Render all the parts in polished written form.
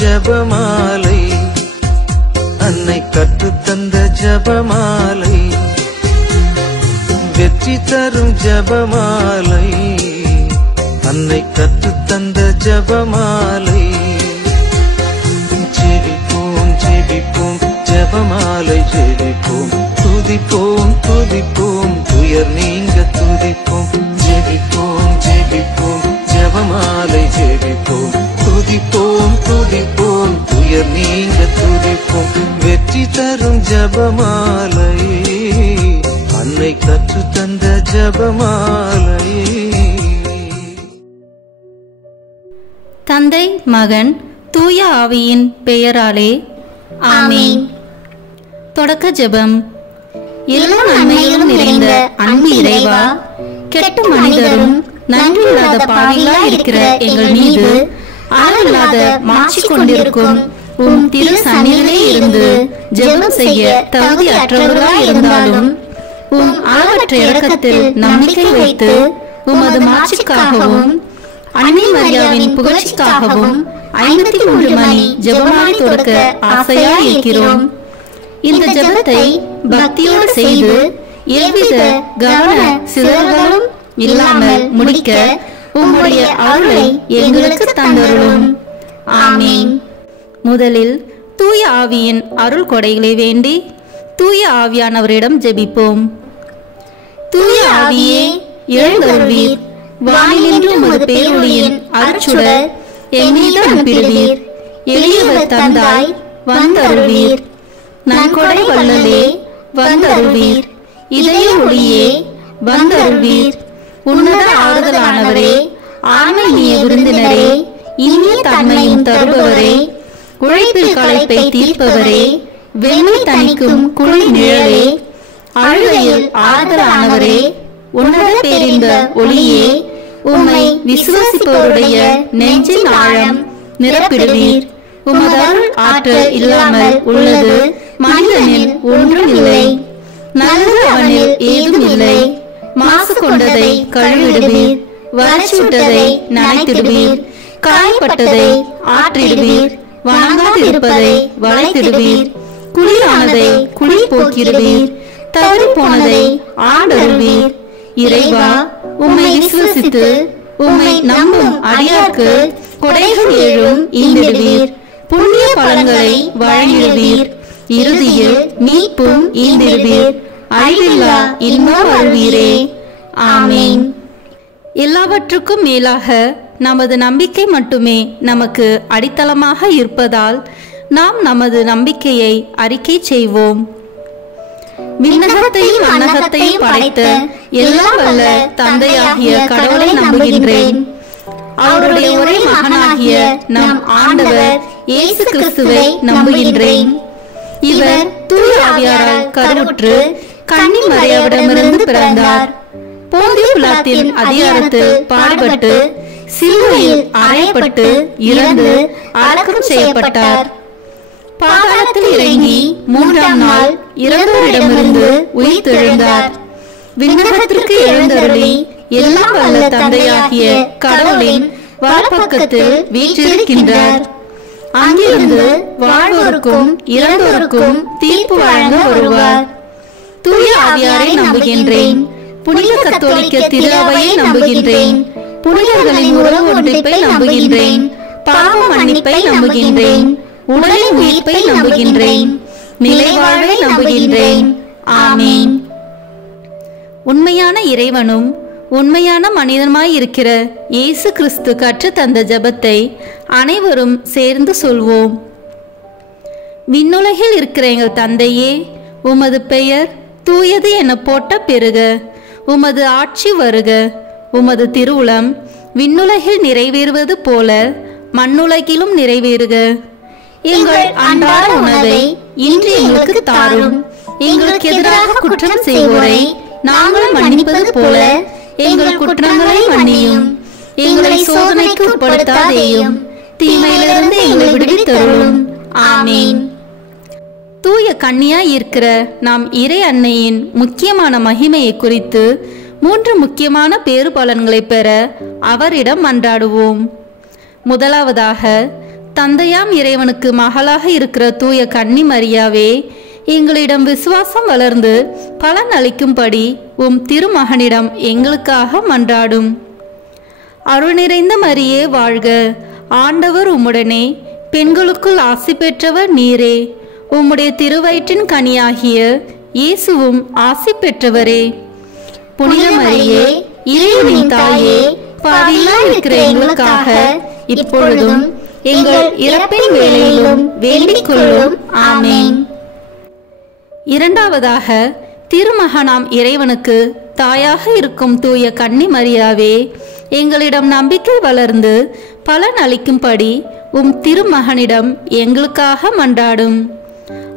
ஜபமாலை, அன்னை கற்றுத்தந்த ஜபமாலை, வெற்றி தரும் ஜபமாலை, அன்னை கற்றுத்தந்த ஜபமாலை. ஜெபிப்போம் ஜெபிப்போம் ஜபமாலை ஜெபிப்போம், துதிப்போம் துதிப்போம் துயர் நீங்க துதிப்போம். ஜெபிப்போம் ஜெபிப்போம் ஜபமாலை ஜெபிப்போம், துதிப்போம் துதிப்போம் துயர் நீங்க துதிப்போம். வெற்றி தரும் ஜபமாலை, அன்னை கற்று தந்த ஜபமாலை. தந்தை மகன் தூய ஆவியின் பெயராலே ஆமென். தொடக்க ஜெபம். எல்லா நன்மைகளும் நிறைந்த அன்பு இறைவா, கெட்ட மனிதரும் நன்றியில்லாத பாவிகளாய் இருக்கிற எங்கள் மீது அளவில்லாத மாட்சி கொண்டிருக்கும் உம் திரு சந்நிதியிலே இருந்து ஜெபம் செய்ய தகுதி அற்றவர்களாய் இருந்தாலும் உம் அளவற்ற இரக்கத்தில் நம்பிக்கை வைத்து உமது மாட்சிக்காகவும் அன்னை மரியாவின் புகழ்ச்சிக்காகவும் 53 மணி ஜெபமாலை தொடக்க ஆசையாய் இருக்கிறோம். இந்த ஜெபத்தை பக்தியோடு செய்து எவ்வித கவன சிதறல்களும் இல்லாமல் முடிக்க உம்முடைய அருளை எங்களுக்கு தந்தருளும். ஆமென். முதலில் தூய ஆவியின் அருள் கொடைகளை வேண்டி தூய ஆவியானவரிடம் ஜெபிப்போம். தூய ஆவியே எழுந்தருள்வீர், வானிலின்று உமது பேரொளியின் அருட்சுடர் எம்மீது அனுப்பிடுவீர். எளியவர் தந்தாய் வந்தருள்வீர், நன்கொடை வள்ளலே வந்தருள்வீர். இதய ஒளியே வந்தருள்வீர். உன்னத ஆறுதலானவரே, ஆன்மீக விருந்தினரே, இனிய தன்மையும் தருபவரே, உழைப்பில் களைப்பை தீர்ப்பவரே, வெண்மை தணிக்கும் குளிர் நிழலே, அழுகையில் ஆறுதலானவரே, உன்னத பேரின்ப ஒளியே, உம்மை விசுவாசிப்பவருடைய நெஞ்சின் ஆழம் நிரப்பிடுவீர். உமது அருள் ஆற்றல் இல்லாமல் உள்ளது மனிதனில் ஒன்றும் இல்லை, நல்லது அவனில் ஏதும் இல்லை. மாசு கொண்டதை கழுவிடுவீர், வறட்சிவிட்டதை நனைத்திடுவீர், காயப்பட்டதை ஆற்றிடுவீர், வணங்காதிருப்பதை வளைத்திடுவீர், குளிரானதை குளிர் போக்கிடுவீர், தவறி போனதை ஆண்டருள்வீர். இறைவா, உம்மை விசுவசித்து உம்மை நம்பும் அடியார்க்கு கொடைகள் ஏழும் ஈந்திடுவீர், புண்ணிய பலன்களை வழங்கிடுவீர், இறுதியில் மீட்பும் ஈந்திடுவீர், அழிவில்லா இன்பம் அருள்வீரே. ஆமென். எல்லாவற்றுக்கும் மேலாக நமது நம்பிக்கை மட்டுமே நமக்கு அடித்தளமாக இருப்பதால் நாம் நமது நம்பிக்கையை அறிக்கை செய்வோம். விண்ணகத்தையும் மண்ணகத்தையும் படைத்த எல்லாம் வல்ல தந்தையாகிய கடவுளை நம்புகின்றேன். அவருடைய ஒரே மகனாகிய நம் ஆண்டவர் இயேசு கிறிஸ்துவை நம்புகின்றேன். இவர் தூய ஆவியாரால் கருவுற்று கன்னி மரியாவிடமிருந்து பிறந்தார். போந்திய பிலாத்தின் அதிகாரத்தில் பாடுபட்டு சிலுவையில் அறையப்பட்டு இறந்து அடக்கம் செய்யப்பட்டார். பாதாளத்தில் இறங்கி 3ஆம் நாள் இறந்தோரிடமிருந்து உயிர்த்தெழுந்தார். விண்ணகத்திற்கு எழுந்தருளி எல்லாம் வல்ல தந்தையாகிய கடவுளின் வலப்பக்கத்தில் வீற்றிருக்கின்றார். அங்கிருந்து வாழ்வோருக்கும் இறந்தோருக்கும் தீர்ப்பு வழங்க வருவார். தூய ஆவியாரை நம்புகின்றேன். புனித கத்தோலிக்க திரு அவையை நம்புகின்றேன். புனிதர்களின் உறவு ஒன்றிப்பை நம்புகின்றேன். பாவ மன்னிப்பை நம்புகின்றேன். உடலின் உயிர்ப்பை நம்புகின்றேன். நிலைவாழ்வை நம்புகின்றேன். ஆமென். உண்மையான இறைவனும் உண்மையான மனிதனுமாய் இருக்கிற இயேசு கிறிஸ்து கற்று தந்த ஜெபத்தை அனைவரும் சேர்ந்து சொல்வோம். விண்ணுலகில் இருக்கிற எங்கள் தந்தையே, உமது பெயர் தூயது என போட்ட பெருக. உமது ஆட்சி வருக. உமது திருவுளம் விண்ணுலகில் நிறைவேறுவது போல மண்ணுலகிலும் நிறைவேறுக. எங்கள் அன்றாட உணவை இன்று எங்களுக்கு தாரும். எங்களுக்கு எதிராக குற்றம் செய்வோரை நாங்கள் மன்னிப்பது போல எங்கள் குற்றங்களை மன்னியும். எங்களை சோதனைக்கு உட்படுத்தாதேயும், தீமையிலிருந்து எங்களை விடுவித்தருளும். ஆமென். தூய கன்னியாய் இருக்கிற நாம் இறை அன்னையின் முக்கியமான மகிமையை குறித்து 3 முக்கியமான பேறு பலன்களை பெற அவரிடம் மன்றாடுவோம். முதலாவதாக, தந்தையாம் இறைவனுக்கு மகளாக இருக்கிற தூய கன்னி மரியாவே, எங்களிடம் விசுவாசம் வளர்ந்து பலன் அளிக்கும்படி உம் திருமகனிடம் எங்களுக்காக மன்றாடும். அருள் நிறைந்த மரியே வாழ்க, ஆண்டவர் உம்முடனே, பெண்களுக்குள் ஆசி பெற்றவர் நீரே. உம்முடைய திருவயிற்றின் கனியாகிய இயேசுவும் ஆசி பெற்றவரே. புனித மரியே, இறைவனின் தாயே, பாவிகளாய் இருக்கிற எங்களுக்காக இப்பொழுதும் எங்கள் இறப்பின் வேளையிலும் வேண்டிக் கொள்ளும். ஆமென். இரண்டாவதாக, திருமகனாம் இறைவனுக்கு தாயாக இருக்கும் தூய கன்னி மரியாவே, எங்களிடம் நம்பிக்கை வளர்ந்து பலன் அளிக்கும்படி உம் திருமகனிடம் எங்களுக்காக மன்றாடும்.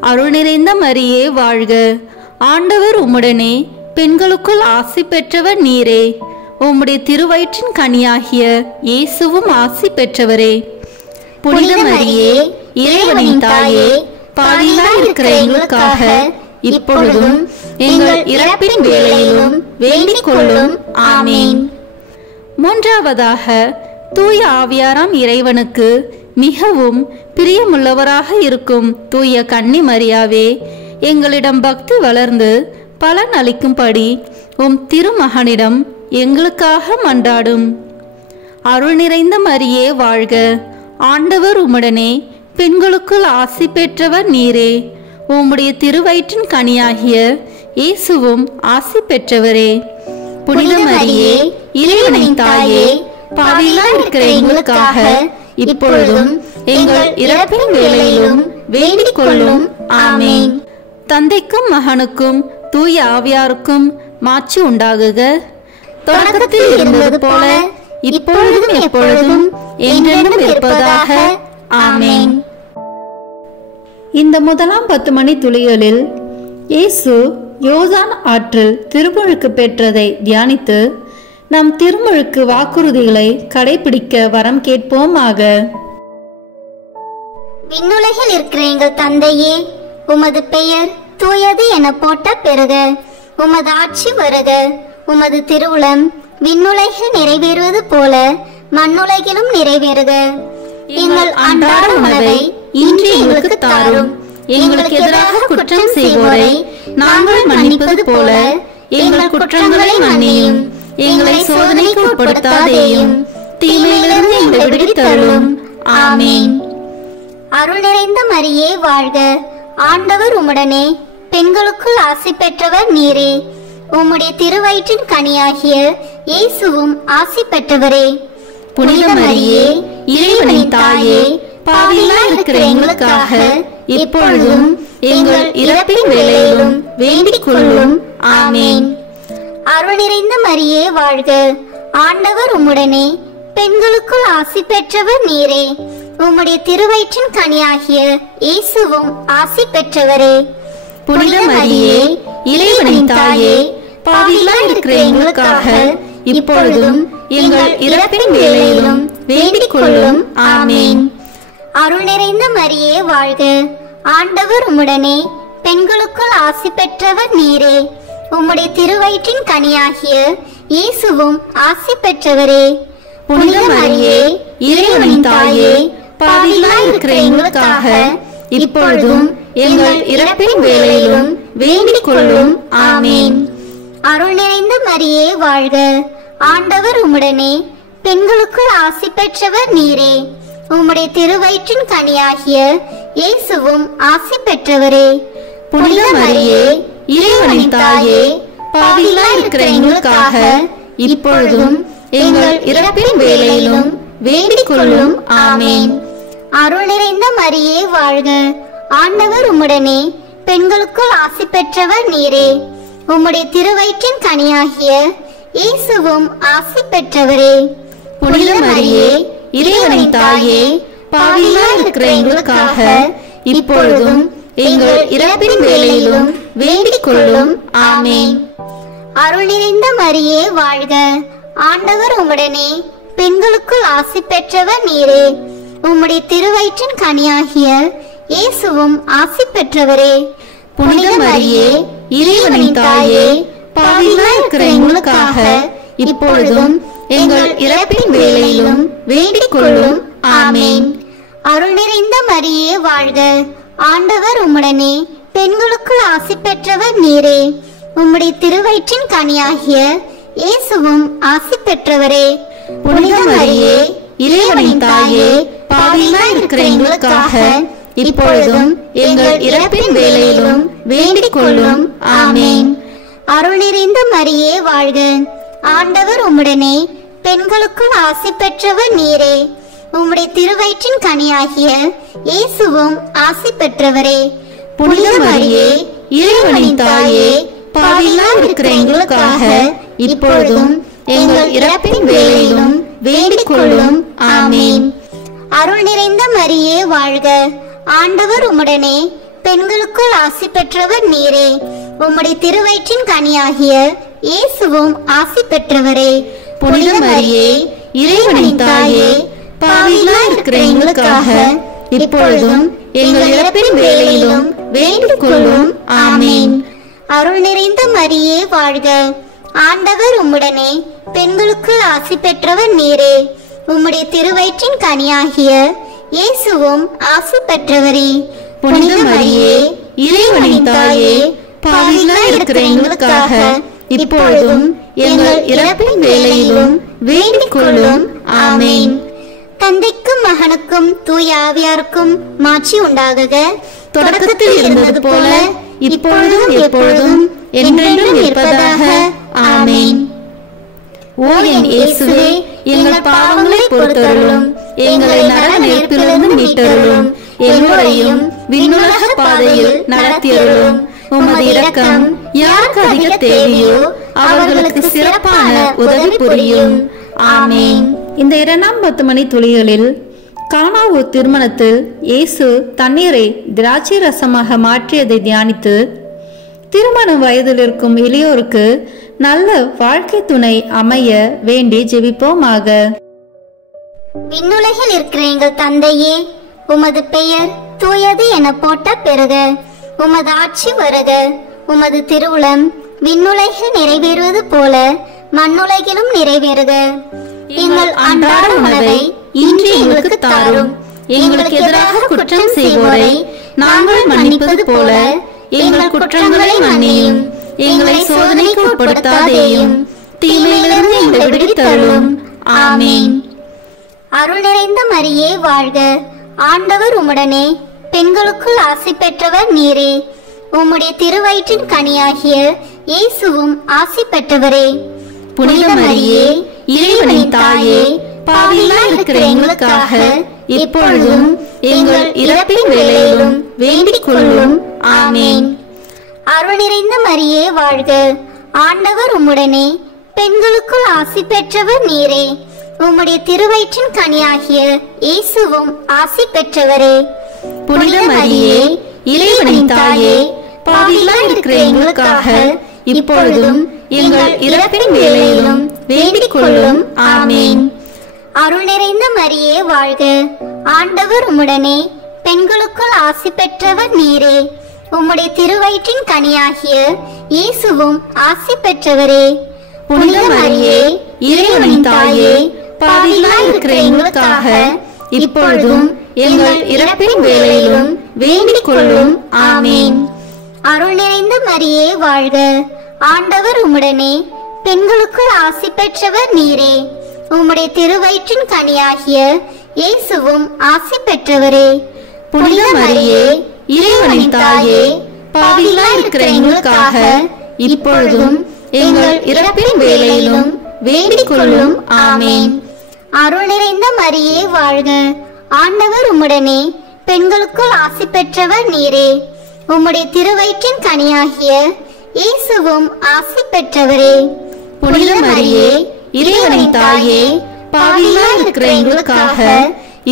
அருள் நிறைந்த மரியே வாழ்க, ஆண்டவர் உம்முடனே, பெண்களுக்குள் ஆசி பெற்றவர் நீரே. உம்முடைய திருவயிற்றின் கனியாகிய இயேசுவும் ஆசி பெற்றவரே. புனித மரியே, இறைவனின் தாயே, பாவிகளாய் இருக்கிற எங்களுக்காக இப்பொழுதும் எங்கள் இறப்பின் வேளையிலும் வேண்டிக் கொள்ளும். ஆமென். மூன்றாவதாக, தூய ஆவியாராம் இறைவனுக்கு மிகவும் பிரியமுள்ளவராக இருக்கும் தூய கன்னி மரியாவே, எங்களிடம் பக்தி வளர்ந்து பலன் அளிக்கும்படி உம் திருமகனிடம் எங்களுக்காக மன்றாடும். அருள் நிறைந்த மரியே வாழ்க, ஆண்டவர் உம்முடனே, பெண்களுக்குள் ஆசி பெற்றவர் நீரே. உம்முடைய திருவயிற்றின் கனியாகிய இயேசுவும் ஆசி பெற்றவரே. புனித மரியே, இறைவனின் தாயே, பாவிகளாய் இருக்கிற எங்களுக்காக இப்பொழுதும் எங்கள் இறப்பின் வேளையிலும் வேண்டிக் கொள்ளும். ஆமென். தந்தைக்கும் மகனுக்கும் தூய ஆவியாருக்கும் மாட்சி உண்டாகுக. தொடக்கத்தில் இருந்தது போல இப்பொழுதும் எப்பொழுதும் என்றென்றும் இருப்பதாக. ஆமென். இந்த முதலாம் 10 மணி துளிகளில் இயேசு யோர்தான் ஆற்றில் திருமுழுக்கு பெற்றதை தியானித்து நம் திருமுழுக்கு வாக்குறுதிகளை கடைபிடிக்க வரம் கேட்போமாக. விண்ணுலகில் இருக்கிற எங்கள் தந்தையே, உமது பெயர் தூயது என போற்ற பெறுக. உமது ஆட்சி வருக. உமது திருவுளம் விண்ணுலகில் நிறைவேறுவது போல மண்ணுலகிலும் நிறைவேறுக. எங்கள் அன்றாட உணவை இன்று எங்களுக்கு தாரும். எங்களுக்கு எதிராக குற்றம் செய்வோரை நாங்கள் மன்னிப்பது போல எங்கள் குற்றங்களை மன்னியும். எங்களை சோதனைக்கு உட்படுத்தாதேயும், தீமையிலிருந்து எங்களை விடுவித்தருளும். ஆமென். அருள் நிறைந்த மரியே வாழ்க, ஆண்டவர் உம்முடனே, பெண்களுக்குள் ஆசி பெற்றவர் நீரே. உம்முடைய திருவயிற்றின் கனியாகிய இயேசுவும் ஆசி பெற்றவரே. புனித மரியே, இறைவனின் தாயே, பாவிகளாய் இருக்கிற எங்களுக்காக இப்பொழுதும் எங்கள் இறப்பின் வேளையிலும் வேண்டிக் கொள்ளும். ஆமென். அருள் நிறைந்த மரியே வாழ்க, ஆண்டவர் உம்முடனே, பெண்களுக்குள் ஆசி பெற்றவர் நீரே. உம்முடைய திருவயிற்றின் கனியாகிய இயேசுவும் ஆசி பெற்றவரே. புனித மரியே, இறைவனின் தாயே, பாவிகளாய் இருக்கிற எங்களுக்காக இப்பொழுதும் எங்கள் இறப்பின் வேளையிலும் வேண்டிக் கொள்ளும். ஆமென். அருள் நிறைந்த மரியே வாழ்க, ஆண்டவர் உம்முடனே, பெண்களுக்குள் ஆசி பெற்றவர் நீரே. உம்முடைய திருவயிற்றின் கனியாகிய இயேசுவும் ஆசி பெற்றவரே. புனித மரியே, இறைவனின் தாயே, பாவிகளாய் இருக்கிற எங்களுக்காக இப்பொழுதும் எங்கள் இறப்பின் வேளையிலும் வேண்டிக் கொள்ளும். ஆமென். அருள் நிறைந்த மரியே வாழ்க, ஆண்டவர் உம்முடனே, பெண்களுக்குள் ஆசி பெற்றவர் நீரே. உம்முடைய திருவயிற்றின் கனியாகிய இயேசுவும் ஆசி பெற்றவரே. புனித மரியே, இறைவனின் தாயே, பாவிகளாய் இருக்கிற எங்களுக்காக இப்பொழுதும் எங்கள் இறப்பின் வேளையிலும் வேண்டிக் கொள்ளும். ஆமென். அருள் நிறைந்த மரியே வாழ்க, ஆண்டவர் உம்முடனே, பெண்களுக்குள் ஆசி பெற்றவர் நீரே. உம்முடைய திருவயிற்றின் கனியாகிய இயேசுவும் ஆசி பெற்றவரே. புனித மரியே, இறைவனின் தாயே, பாவிகளாய் இருக்கிற எங்களுக்காக இப்பொழுதும் எங்கள் இறப்பின் வேளையிலும் வேண்டிக் கொள்ளும். ஆமென். அருள் நிறைந்த மரியே வாழ்க, ஆண்டவர் உம்முடனே, பெண்களுக்குள் ஆசி பெற்றவர் நீரே. உம்முடைய திருவயிற்றின் கனியாகிய இயேசுவும் ஆசி பெற்றவரே. புனித மரியே, இறைவனின் தாயே, பாவிகளாய் இருக்கிற எங்களுக்காக இப்பொழுதும் எங்கள் இறப்பின் வேளையிலும் வேண்டிக் கொள்ளும். ஆமென். அருள் நிறைந்த மரியே வாழ்க. ஆண்டவர் உம்முடனே, பெண்களுக்குள் ஆசி பெற்றவர் நீரே. உம்முடைய திருவயிற்றின் கனியாகிய இயேசுவும் ஆசி பெற்றவரே. புனித மரியே, இறைவனின் தாயே, பாவிகளாய் இருக்கிற எங்களுக்காக இப்பொழுதும் எங்கள் இறப்பின் வேளையிலும் வேண்டிக் கொள்ளும். ஆமேன். அருள் நிறைந்த மரியே வாழ்க. ஆண்டவர் உம்முடனே, பெண்களுக்குள் ஆசி பெற்றவர் நீரே. உம்முடைய திருவயிற்றின் கனியாகிய இயேசுவும் ஆசி பெற்றவரே. புனித மரியே, இறைவனின் தாயே, பாவிகளாய் இருக்கிற எங்களுக்காக இப்பொழுதும் எங்கள் இறப்பின் வேளையிலும் வேண்டிக் கொள்ளும். ஆமேன். அருள் நிறைந்த மரியே வாழ்க. ஆண்டவர் உம்முடனே, பெண்களுக்குள் ஆசி பெற்றவர் நீரே. உம்முடைய திருவயிற்றின் கனியாகிய இயேசுவும் ஆசி பெற்றவரே. புனித மரியே, இறைவனின் தாயே, பாவிகளாய் இருக்கிற எங்களுக்காக இப்பொழுதும் எங்கள் இறப்பின் வேளையிலும் வேண்டிக் கொள்ளும். ஆமேன். அருள் நிறைந்த மரியே வாழ்க. ஆண்டவர் உம்முடனே, பெண்களுக்குள் ஆசி பெற்றவர் நீரே. உம்முடைய திருவயிற்றின் கனியாகிய இயேசுவும் ஆசி பெற்றவரே. புனித மரியே, இறைவனின் தாயே, பாவிகளாய் இருக்கிற எங்களுக்காக இப்பொழுதும் எங்கள் இறப்பின் வேளையிலும் வேண்டிக் கொள்ளும். ஆமேன். தந்தைக்கும் மகனுக்கும் தூய ஆவியாருக்கும் மாட்சி உண்டாகுக. தொடக்கத்தில் இருந்தது போல இப்பொழுதும் எப்பொழுதும் என்றென்றும் இருப்பதாக. ஆமேன். ஓ என் இயேசுவே, எங்கள் பாவங்களை பொறுத்தருளும், எங்களை நரக நெருப்பிலிருந்து மீட்டருளும், எல்லோரையும் விண்ணுலக பாதையில் நடத்தியருளும். உமது இரக்கம் யாருக்கு அதிக தேவையோ அவர்களுக்கு சிறப்பான உதவி புரியும். ஆமேன். இந்த 2ஆம் 10 மணி துளிகளில் கானாவூர் திருமணத்தில் இயேசு தண்ணீரை திராட்சை ரசமாக மாற்றியதை தியானித்து, திருமண வயதில் இருக்கும் இளையோருக்கு நல்ல வாழ்க்கை துணை அமைய வேண்டி ஜெபிப்போமாக. விண்ணுலகில் இருக்கிற எங்கள் தந்தையே, உமது பெயர் தூயது என போட்ட பெறுக. உமது ஆட்சி வருக. உமது திருவுளம் விண்ணுலகில் நிறைவேறுவது போல மண்ணுலகிலும் நிறைவேறுக. எங்கள் அன்றாட உணவை இன்று எங்களுக்கு தாரும். எங்களுக்கு எதிராக குற்றம் செய்வோரை நாங்கள் மன்னிப்பது போல எங்கள் குற்றங்களை மன்னியும். எங்களை சோதனைக்கு உட்படுத்தாதேயும், தீமையிலிருந்து எங்களை விடுவித்தருளும். ஆமேன். அருள் நிறைந்த மரியே வாழ்க. ஆண்டவர் உம்முடனே, பெண்களுக்குள் ஆசி பெற்றவர் நீரே. உம்முடைய திருவயிற்றின் கனியாகிய இயேசுவும் ஆசி பெற்றவரே. புனித மரியே, இறைவனின் தாயே, பாவிகளாய் இருக்கிற எங்களுக்காக இப்பொழுதும் எங்கள் இறப்பின் வேளையிலும் வேண்டிக் கொள்ளும். ஆமேன். அருள் நிறைந்த மரியே வாழ்க. ஆண்டவர் உம்முடனே, பெண்களுக்குள் ஆசி பெற்றவர் நீரே. உம்முடைய திருவயிற்றின் கனியாகிய இயேசுவும் ஆசி பெற்றவரே. புனித மரியே, இறைவனின் தாயே, பாவிகளாய் இருக்கிற எங்களுக்காக இப்பொழுதும் எங்கள் இறப்பின் வேளையிலும் வேண்டிக் கொள்ளும். ஆமேன். அருள் நிறைந்த மரியே வாழ்க. ஆண்டவர் உம்முடனே, பெண்களுக்குள் ஆசி பெற்றவர் நீரே. உம்முடைய திருவயிற்றின் கனியாகிய இயேசுவும் ஆசி பெற்றவரே. புனித மரியே, இறைவனின் தாயே, பாவிகளாய் இருக்கிற எங்களுக்காக இப்பொழுதும் எங்கள் இறப்பின் வேளையிலும் வேண்டிக் கொள்ளும். ஆமேன். அருள் நிறைந்த மரியே வாழ்க. ஆண்டவர் உம்முடனே, பெண்களுக்குள் ஆசி பெற்றவர் நீரே. உம்முடைய திருவயிற்றின் கனியாகிய இயேசுவும் ஆசி பெற்றவரே. புனித மரியே, இறைவனின் தாயே, பாவிகளாய் இருக்கிற எங்களுக்காக இப்பொழுதும் எங்கள் இறப்பின் வேளையிலும் வேண்டிக் கொள்ளும். ஆமேன். அருள் நிறைந்த மரியே வாழ்க. ஆண்டவர் உம்முடனே, பெண்களுக்குள் ஆசி பெற்றவர் நீரே. உம்முடைய திருவயிற்றின் கனியாகிய இயேசுவும் ஆசி பெற்றவரே. புனித மரியே, இறைவனின் தாயே, பாவிகளாய் இருக்கிற எங்களுக்காக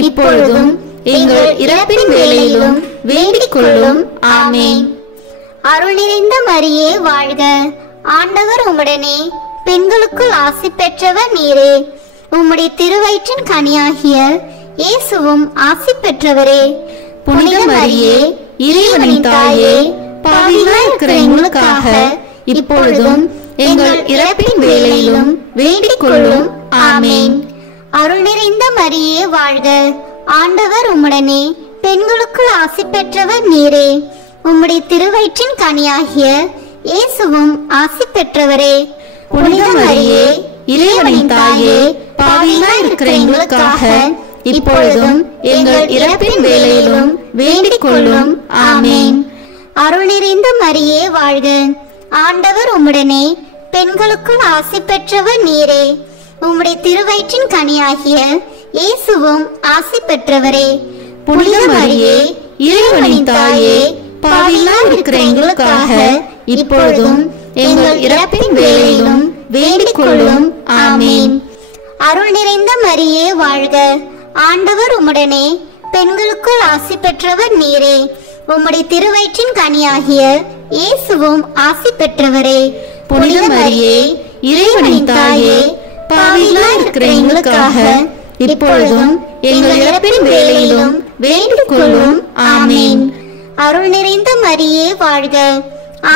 இப்பொழுதும் எங்கள் இறப்பின் வேளையிலும் வேண்டிக் கொள்ளும். ஆமேன். அருள் நிறைந்த மரியே வாழ்க. ஆண்டவர் உம்முடனே, பெண்களுக்குள் ஆசி பெற்றவர் நீரே. உம்முடைய திருவயிற்றின் கனியாகிய இயேசுவும் ஆசி பெற்றவரே. புனித மரியே, இறைவனின் தாயே, பாவிகளாய் இருக்கிற எங்களுக்காக இப்பொழுதும் எங்கள் இறப்பின் வேளையிலும் வேண்டிக் கொள்ளும். ஆமேன். அருள் நிறைந்த மரியே வாழ்க. ஆண்டவர் உம்முடனே பெண்களுக்குள் ஆசி பெற்றவர் நீரே. உம்முடைய திருவயிற்றின் கனியாகிய இயேசுவும் ஆசி பெற்றவரே. புனித மரியே, இறைவனின் தாயே, பாவிகளாய் இருக்கிற எங்களுக்காக இப்பொழுதும் எங்கள் இறப்பின் வேளையிலும் வேண்டிக் கொள்ளும். ஆமேன். அருள் நிறைந்த மரியே வாழ்க. ஆண்டவர் உம்முடனே பெண்களுக்குள் ஆசி பெற்றவர் நீரே. உம்முடைய திருவயிற்றின் கனியாகிய இயேசுவும் ஆசி பெற்றவரே. புனித மரியே, இறைவனின் தாயே, பாவிகளாய் இருக்கிற எங்களுக்காக இப்பொழுதும் எங்கள் இறப்பின் வேளையிலும் வேண்டிக் கொள்ளும். ஆமேன். அருள் நிறைந்த மரியே வாழ்க. ஆண்டவர் உம்முடனே பெண்களுக்குள் ஆசி பெற்றவர் நீரே. உம்முடைய திருவயிற்றின் கனியாகிய இயேசுவும் ஆசி பெற்றவரே. புனித மரியே, இறைவனின் தாயே, பாவிகளாய் இருக்கிற எங்களுக்காக இப்பொழுதும் எங்கள் இறப்பின் வேளையிலும் வேண்டிக் கொள்ளும். ஆமேன். அருள் நிறைந்த மரியே வாழ்க.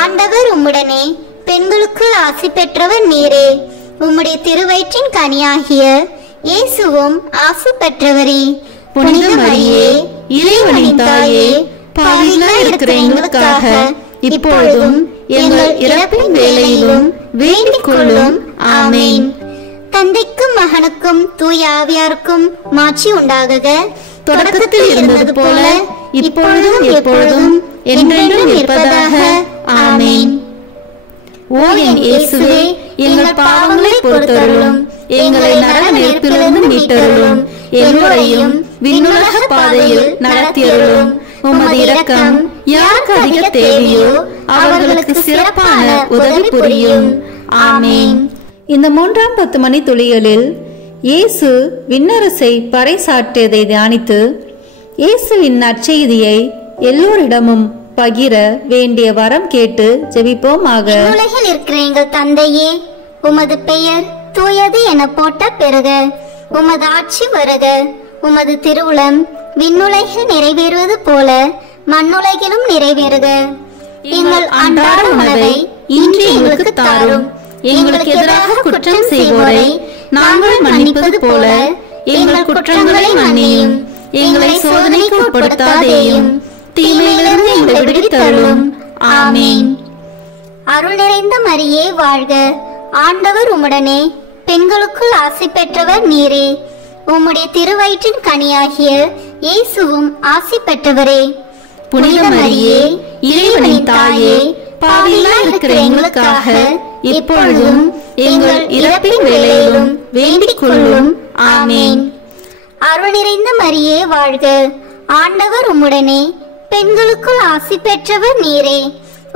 ஆண்டவர் உம்முடனே பெண்களுக்குள் ஆசி பெற்றவர் நீரே. உம்முடைய திருவயிற்றின் கனியாகிய இயேசுவும் ஆசி பெற்றவரே. புனித மரியே, இறைவனின் தாயே, பாவிகளாய் இருக்கிற எங்களுக்காக இப்பொழுதும் எங்கள் இறப்பின் வேளையிலும் வேண்டிக் கொள்ளும். ஆமேன். தந்தைக்கும் மகனுக்கும் தூய ஆவியாருக்கும் மாட்சி உண்டாகுக. தொடக்கத்தில் இருந்தது போல இப்பொழுதும் எப்பொழுதும் என்றென்றும் இருப்பதாக. ஆமேன். ஓ என் இயேசுவே, எங்கள் பாவங்களை பொறுத்தருளும், எங்களை நரக நெருப்பிலிருந்து மீட்டருளும், எல்லோரையும் விண்ணுலக பாதையில் நடத்தியருளும். உமது இரக்கம் யாருக்கு அதிக தேவையோ அவர்களுக்கு சிறப்பான உதவி புரியும். ஆமேன். இந்த 3ஆம் 10 மணி துளிகளில் இயேசு விண்ணரசை பறைசாற்றியதை தியானித்து இயேசுவின் நற்செய்தியை எல்லோரிடமும் பகிர வேண்டிய வரம் கேட்டு ஜெபிப்போமாக. உலகில் இருக்கிற எங்கள் தந்தையே, உமது பெயர் தூயது என போட்ட பெறுக. உமது ஆட்சி வருக. உமது திருவுளம் விண்ணுலகில் நிறைவேறுவது போல மண்ணுலகிலும் நிறைவேறுக. எங்கள் அன்றாட உணவை இன்று எங்களுக்கு தாரும். எங்களுக்கு எதிராக குற்றம் செய்வோரை நாங்கள் மன்னிப்பது போல எங்கள் குற்றங்களை மன்னியும். எங்களை சோதனைக்கு உட்படுத்தாதேயும், தீமையிலிருந்து எங்களை விடுவித்தருளும். ஆமேன். அருள் நிறைந்த மரியே வாழ்க. ஆண்டவர் உம்முடனே பெண்களுக்குள் ஆசி பெற்றவர் நீரே. உம்முடைய திருவயிற்றின் கனியாகிய இயேசுவும் ஆசி பெற்றவரே. புனித மரியே, இறைவனின் தாயே, பாவிகளாய் இருக்கிற எங்களுக்காக இப்பொழுதும் எங்கள் இறப்பின் வேளையிலும் வேண்டிக் கொள்ளும். ஆமேன். அருள் நிறைந்த மரியே வாழ்க. ஆண்டவர் உம்முடனே பெண்களுக்குள் ஆசி பெற்றவர் நீரே.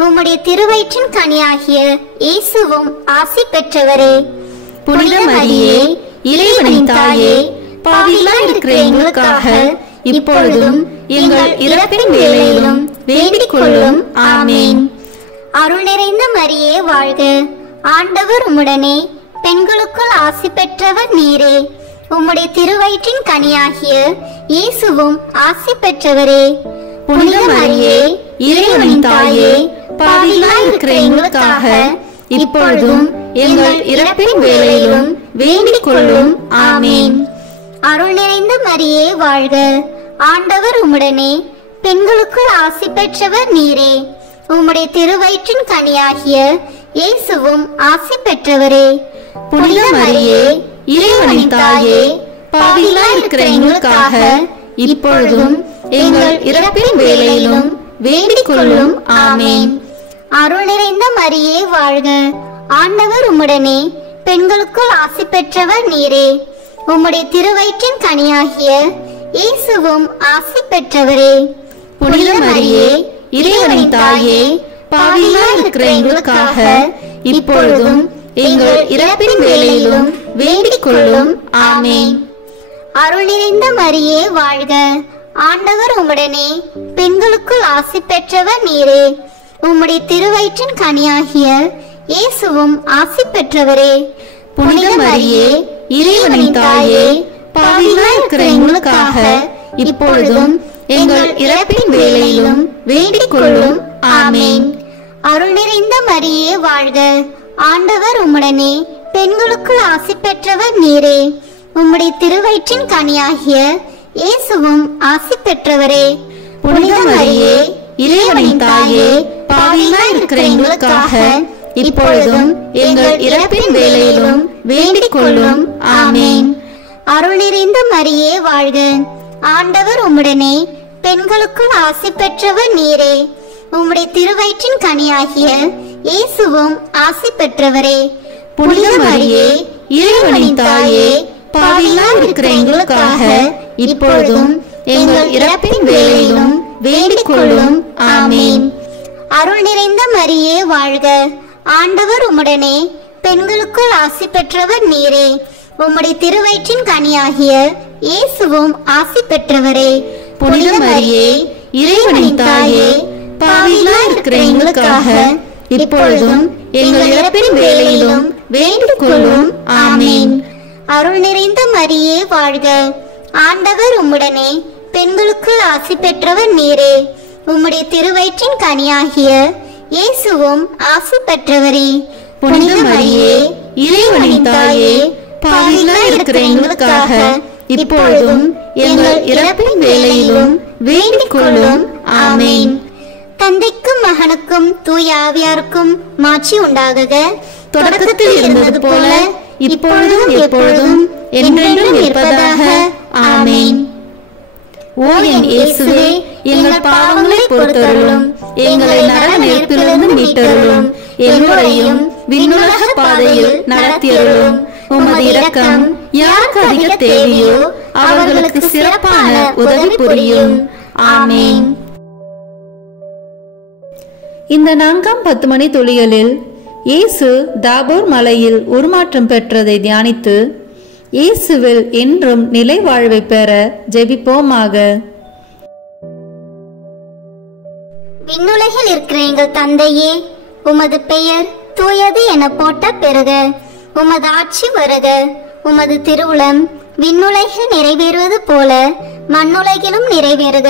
உம்முடைய திருவயிற்றின் கனியாகிய இயேசுவும் ஆசி பெற்றவரே. புனித மரியே, இறைவனின் தாயே, பாவிகளாய் இருக்கிற எங்களுக்காக இப்பொழுதும் எங்கள் இறப்பின் வேளையிலும் வேண்டிக் கொள்ளும். ஆமேன். அருள் நிறைந்த மரியே வாழ்க. ஆண்டவர் உம்முடனே பெண்களுக்குள் ஆசி பெற்றவர் நீரே. உம்முடைய திருவயிற்றின் கனியாகிய இயேசுவும் ஆசி பெற்றவரே. புனித மரியே, இறைவனின் தாயே, பாவிகளாய் இருக்கிற எங்களுக்காக இப்பொழுதும் எங்கள் இறப்பின் வேளையிலும் வேண்டிக் கொள்ளும். ஆமேன். அருள் நிறைந்த மரியே வாழ்க. ஆண்டவர் உம்முடனே பெண்களுக்குள் ஆசி பெற்றவர் நீரே. உம்முடைய திருவயிற்றின் கனியாகிய இயேசுவும் ஆசி பெற்றவரே. புனித மரியே, இறைவனின் தாயே, பாவிகளாய் இருக்கிற எங்களுக்காக இப்பொழுதும் எங்கள் இறப்பின் வேளையிலும் வேண்டிக் கொள்ளும். ஆமேன். அருள் நிறைந்த மரியே வாழ்க. ஆண்டவர் உம்முடனே பெண்களுக்குள் ஆசி பெற்றவர் நீரே. உம்முடைய திருவயிற்றின் கனியாகிய இயேசுவும் ஆசி பெற்றவரே. புனித மரியே, இறைவனின் தாயே, பாவிகளாய் இருக்கிற எங்களுக்காக இப்பொழுதும் எங்கள் இறப்பின் வேளையிலும் வேண்டிக் கொள்ளும். ஆமேன். அருள் நிறைந்த மரியே வாழ்க. ஆண்டவர் உம்முடனே பெண்களுக்குள் ஆசி பெற்றவர் நீரே. உம்முடைய திருவயிற்றின் கனியாகிய இயேசுவும் ஆசி பெற்றவரே. புனித மரியே, இறைவனின் தாயே, பாவிகளாய் இருக்கிற எங்களுக்காக இப்பொழுதும் எங்கள் இறப்பின் வேளையிலும் வேண்டிக் கொள்ளும். ஆமேன். அருள் நிறைந்த மரியே வாழ்க. ஆண்டவர் உம்முடனே பெண்களுக்குள் ஆசி பெற்றவர் நீரே. உம்முடைய திருவயிற்றின் கனியாகிய இயேசுவும் ஆசி பெற்றவரே. புனித மரியே, இறைவனின் தாயே, பாவிகளாய் இருக்கிற எங்களுக்காக இப்பொழுதும் எங்கள் இறப்பின் வேளையிலும் வேண்டிக் கொள்ளும். ஆமேன். அருள் நிறைந்த மரியே வாழ்க. ஆண்டவர் உம்முடனே, பெண்களுக்குள் ஆசி பெற்றவர் நீரே. உம்முடைய திருவயிற்றின் கனியாகிய இயேசுவும் ஆசி பெற்றவரே. புனித மரியே, இறைவனின் தாயே, பாவிகளாய் இருக்கிற எங்களுக்காக இப்பொழுதும் எங்கள் இறப்பின் வேளையிலும் வேண்டிக் கொள்ளும். ஆமேன். அருள் நிறைந்த மரியே வாழ்க. ஆண்டவர் உம்முடனே, பெண்களுக்குள் ஆசி பெற்றவர் நீரே. உம்முடைய திருவயிற்றின் கனியாகிய இயேசுவும் ஆசி பெற்றவரே. புனித மரியே, இறைவனின் தாயே, பாவிகளாய் இருக்கிற எங்களுக்காக இப்பொழுதும் எங்கள் இறப்பின் வேளையிலும் வேண்டிக் கொள்ளும். ஆமேன். அருள் நிறைந்த மரியே வாழ்க. ஆண்டவர் உம்முடனே, பெண்களுக்குள் ஆசி பெற்றவர் நீரே. உம்முடைய திருவயிற்றின் கனியாகிய இயேசுவும் ஆசி பெற்றவரே. புனித மரியே, இறைவனின் தாயே, பாவிகளாய் இருக்கிற எங்களுக்காக இப்பொழுதும் எங்கள் இறப்பின் வேளையிலும் வேண்டிக் கொள்ளும். ஆமேன். தந்தைக்கும் மகனுக்கும் தூய ஆவியாருக்கும் மாட்சி உண்டாகுக. தொடக்கத்தில் இருந்தது போல இப்பொழுதும் எப்பொழுதும் என்றென்றும் இருப்பதாக. ஆமேன். ஓ என் இயேசுவே, எங்கள் பாவங்களை பொறுத்தருளும், எங்களை நரக நெருப்பிலிருந்து மீட்டருளும், எல்லோரையும் விண்ணுலக பாதையில் நடத்தியருளும். உமது இரக்கம் யாருக்கு அதிக தேவையோ அவர்களுக்கு சிறப்பான உதவி புரியும். ஆமேன். இந்த 4ஆம் 10 மணி துளிகளில் இயேசு தாபோர் மலையில் உருமாற்றம் பெற்றதை தியானித்து இயேசுவில் என்றும் நிலை வாழ்வை பெற ஜெபிப்போமாக. விண்ணுலகில் இருக்கிற எங்கள் தந்தையே, உமது பெயர் தூயது என போட்ட பெறுக. உமது ஆட்சி வருக. உமது திருவுளம் விண்ணுலகில் நிறைவேறுவது போல மண்ணுலகிலும் நிறைவேறுக.